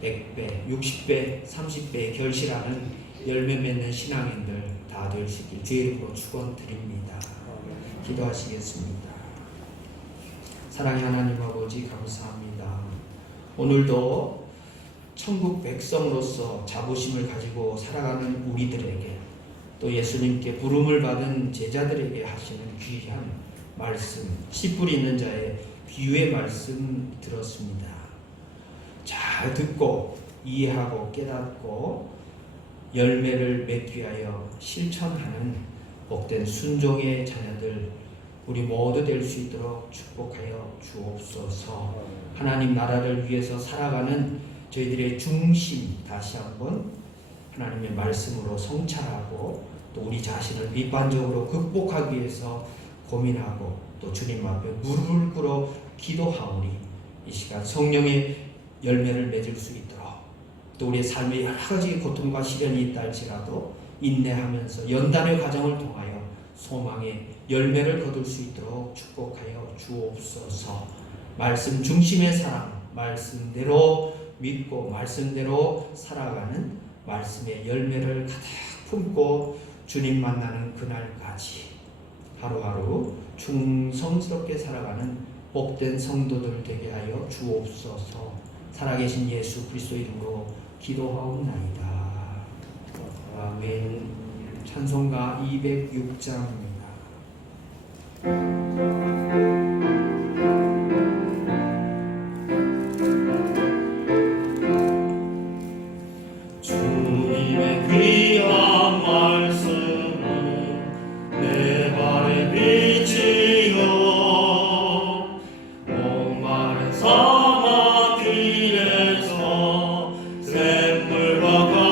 100배, 60배, 30배 결실하는 열매 맺는 신앙인들 다 될 수 있길 주의 이름으로 축원드립니다. 기도하시겠습니다. 사랑의 하나님 아버지 감사합니다. 오늘도 천국 백성으로서 자부심을 가지고 살아가는 우리들에게 또 예수님께 부름을 받은 제자들에게 하시는 귀한 말씀, 씨 뿌리는 자의 비유의 말씀 들었습니다. 잘 듣고 이해하고 깨닫고 열매를 맺기 위하여 실천하는 복된 순종의 자녀들 우리 모두 될 수 있도록 축복하여 주옵소서. 하나님 나라를 위해서 살아가는 저희들의 중심 다시 한번 하나님의 말씀으로 성찰하고 또 우리 자신을 비판적으로 극복하기 위해서 고민하고 또 주님 앞에 무릎을 꿇어 기도하오니 이 시간 성령의 열매를 맺을 수 있도록 또 우리의 삶에 여러 가지 고통과 시련이 있다 할지라도 인내하면서 연단의 과정을 통하여 소망의 열매를 거둘 수 있도록 축복하여 주옵소서. 말씀 중심의 사랑, 말씀대로 믿고 말씀대로 살아가는 말씀의 열매를 가득 품고 주님 만나는 그날까지 하루하루 충성스럽게 살아가는 복된 성도들 되게 하여 주옵소서. 살아계신 예수 그리스도 이름으로 기도하옵나이다. 아멘. 찬송가 206장입니다. 주님의 귀한 말씀은 내 발에 비치고 목마른 사막 길에서 샘물과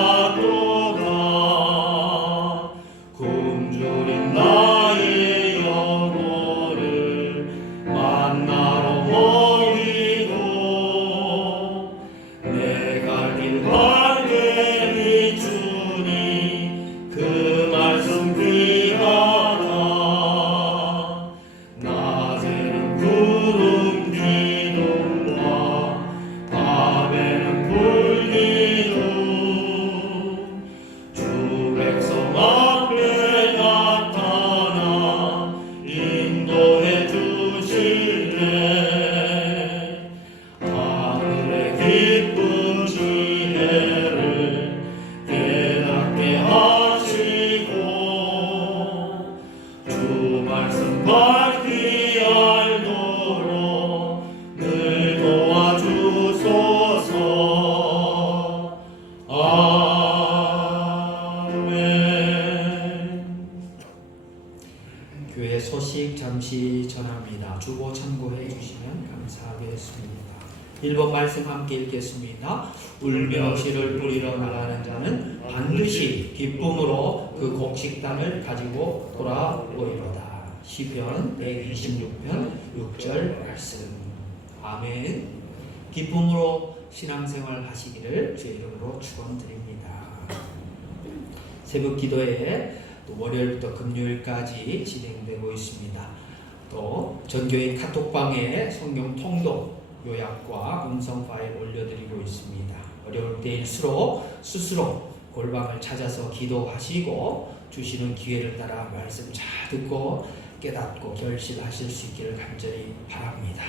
소식 잠시 전합니다. 주보 참고해 주시면 감사하겠습니다. 1번 말씀 함께 읽겠습니다. 울며 씨를 뿌리러 나가는 자는 반드시 기쁨으로 그 곡식단을 가지고 돌아오리로다. 시편 126편 6절 말씀. 아멘. 기쁨으로 신앙생활 하시기를 주의 이름으로 축원드립니다. 새벽 기도회 월요일부터 금요일까지 진행되고 있습니다. 또 전교회 카톡방에 성경 통독 요약과 음성 파일 올려드리고 있습니다. 어려울 때일수록 스스로 골방을 찾아서 기도하시고 주시는 기회를 따라 말씀 잘 듣고 깨닫고 결실하실 수 있기를 간절히 바랍니다.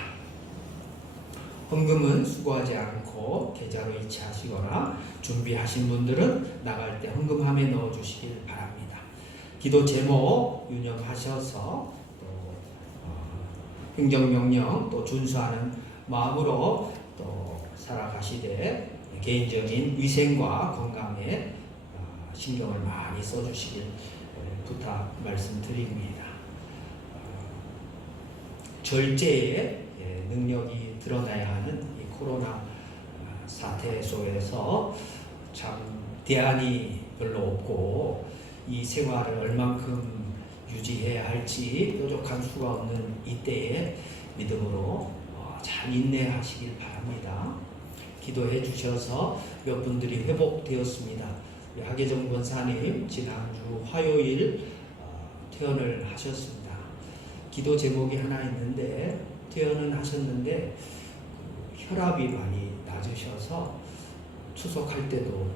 헌금은 수고하지 않고 계좌로 이체하시거나 준비하신 분들은 나갈 때 헌금함에 넣어주시길 바랍니다. 기도 제목 유념하셔서 또 행정명령 또 준수하는 마음으로 또 살아가시되 개인적인 위생과 건강에 신경을 많이 써주시길 부탁 말씀드립니다. 절제에 능력이 드러나야 하는 이 코로나 사태 속에서 참 대안이 별로 없고 이 생활을 얼만큼 유지해야 할지 뾰족한 수가 없는 이때에 믿음으로 잘 인내하시길 바랍니다. 기도해 주셔서 몇 분들이 회복되었습니다. 하계정 권사님 지난주 화요일 퇴원을 하셨습니다. 기도 제목이 하나 있는데 퇴원은 하셨는데 혈압이 많이 낮으셔서 추석할 때도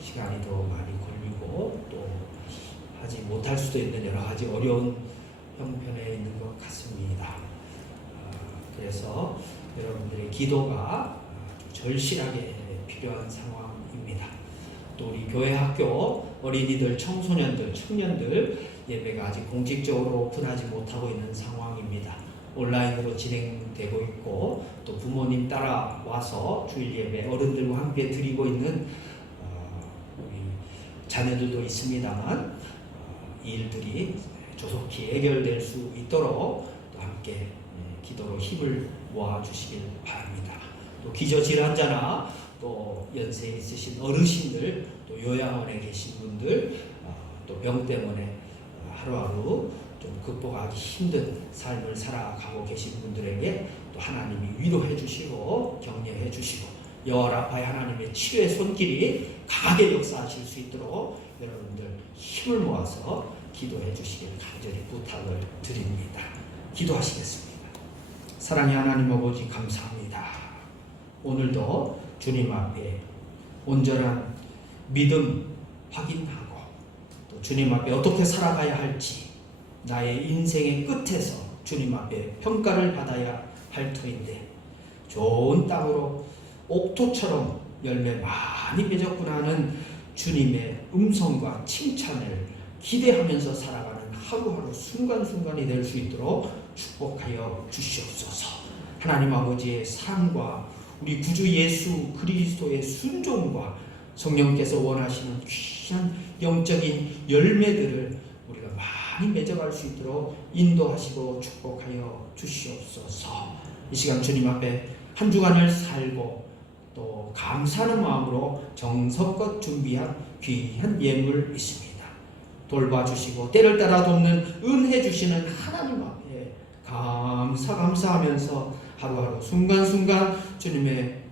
시간이 더 많이 걸리고 또 하지 못할 수도 있는 여러 가지 어려운 형편에 있는 것 같습니다. 그래서 여러분들의 기도가 절실하게 필요한 상황입니다. 또 우리 교회 학교 어린이들, 청소년들, 청년들 예배가 아직 공식적으로 오픈하지 못하고 있는 상황입니다. 온라인으로 진행되고 있고 또 부모님 따라와서 주일 예배 어른들과 함께 드리고 있는 우리 자녀들도 있습니다만 이 일들이 조속히 해결될 수 있도록 또 함께 기도로 힘을 모아주시길 바랍니다. 또 기저질환자나 또 연세 있으신 어르신들 또 요양원에 계신 분들 또 병 때문에 하루하루 좀 극복하기 힘든 삶을 살아가고 계신 분들에게 또 하나님이 위로해 주시고 격려해 주시고 여호와라파의 하나님의 치유의 손길이 강하게 역사하실 수 있도록 여러분들 힘을 모아서 기도해 주시길 간절히 부탁을 드립니다. 기도하시겠습니다. 사랑의 하나님 아버지 감사합니다. 오늘도 주님 앞에 온전한 믿음 확인하고 또 주님 앞에 어떻게 살아가야 할지 나의 인생의 끝에서 주님 앞에 평가를 받아야 할 터인데 좋은 땅으로 옥토처럼 열매 많이 맺었구나 하는 주님의 음성과 칭찬을 기대하면서 살아가는 하루하루 순간순간이 될 수 있도록 축복하여 주시옵소서. 하나님 아버지의 사랑과 우리 구주 예수 그리스도의 순종과 성령께서 원하시는 귀한 영적인 열매들을 우리가 많이 맺어갈 수 있도록 인도하시고 축복하여 주시옵소서. 이 시간 주님 앞에 한 주간을 살고 또 감사하는 마음으로 정성껏 준비한 귀한 예물 있습니다. 돌봐주시고 때를 따라 돕는 은혜 주시는 하나님 앞에 감사하면서 하루하루 순간순간 주님의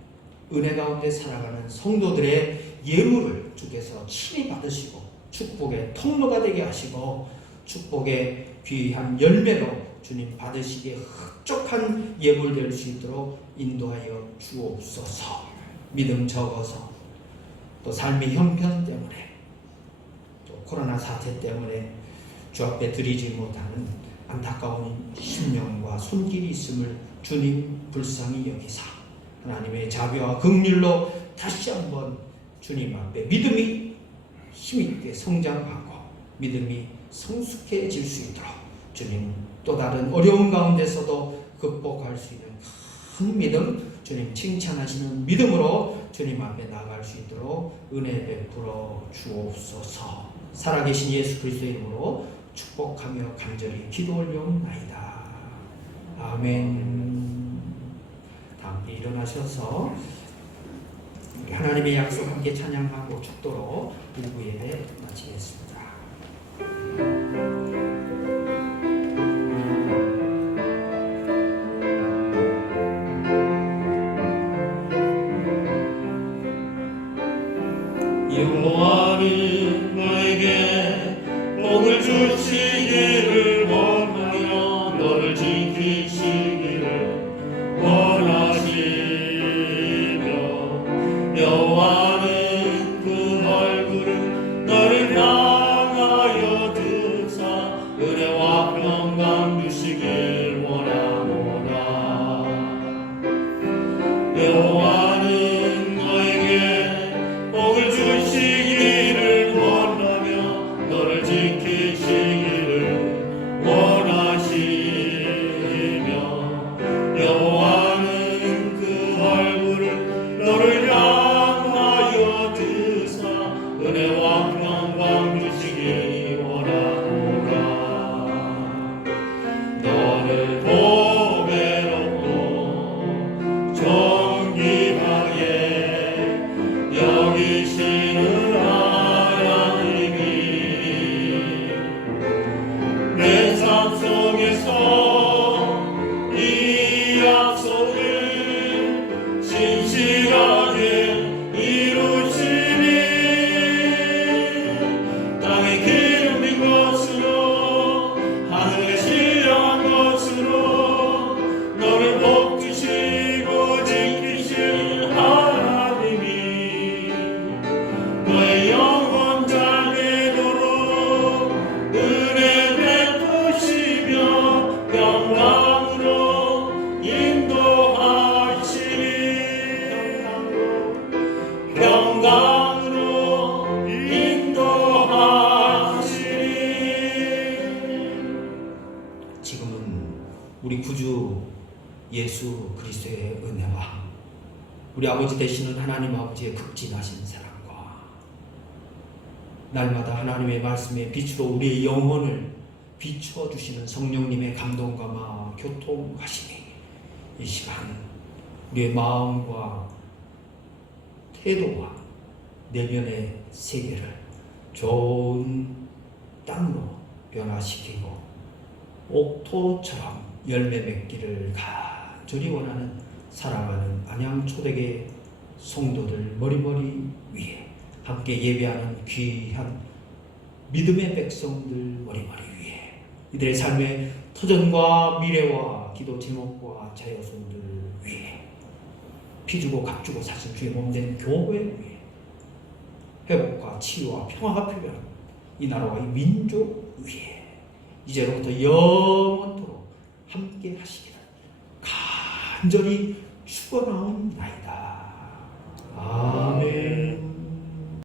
은혜 가운데 살아가는 성도들의 예물을 주께서 친히 받으시고 축복의 통로가 되게 하시고 축복의 귀한 열매로 주님 받으시기에 흡족한 예물 될 수 있도록 인도하여 주옵소서. 믿음 적어서 또 삶의 형편 때문에 또 코로나 사태 때문에 주 앞에 드리지 못하는 안타까운 심령과 손길이 있음을 주님 불쌍히 여기사 하나님의 자비와 긍휼로 다시 한번 주님 앞에 믿음이 힘있게 성장하고 믿음이 성숙해질 수 있도록 주님 또 다른 어려운 가운데서도 극복할 수 있는 큰 믿음 주님 칭찬하시는 믿음으로 주님 앞에 나아갈 수 있도록 은혜 베풀어 주옵소서. 살아계신 예수 그리스도의 이름으로 축복하며 간절히 기도 올려옵나이다. 아멘. 다 함께 일어나셔서 우리 하나님의 약속 함께 찬양하고 축도로 2부에 마치겠습니다. 여호와는 너에게 복을 주시기를 원하며 너를 지키시기를 원하시며 여호와는 그 얼굴을 너를 향하여 드사 은혜와 평강 주시길 원하노라. 여호와는 너에게 복을 주시기를 원하며 너를 지키시기를 원하시며 여호와는 그 얼굴을 너를 향하여 드사 은혜와 평강 주시기 원하노라. 너를 보배롭고 존귀하게 여기시는 하나님이 내 삶 속에서 이 약속을 신실하게 이루시니 땅에 기름진 것으로 하늘에 신령한 것으로 너를 복 주시고 지키실 하나님이 너의 영혼 잘 되도록 은혜 베푸시며 평강으로 인도하시리. 평강으로 인도하시리. 지금은 우리 구주 예수 그리스도의 은혜와 우리 아버지 되시는 하나님 아버지의 극진하신 사랑과 날마다 하나님의 말씀에 빛으로 우리의 영혼을 비추어 주시는 성령님의 감동과 교통하심이 이 시간 우리의 마음과 태도와 내면의 세계를 좋은 땅으로 변화시키고 옥토처럼 열매 맺기를 간절히 원하는 사랑하는 안양 초대교회 성도들 머리머리 위에 함께 예배하는 귀한 믿음의 백성들 머리머리 위에 이들의 삶의 터전과 미래와 기도 제목과 자녀손들 위에 피주고 값주고 사신 주의 몸된 교회 위에 회복과 치유와 평화가 필요한 이 나라와 이 민족 위에 이제로부터 영원토록 함께 하시기를 간절히 축원하옵나이다.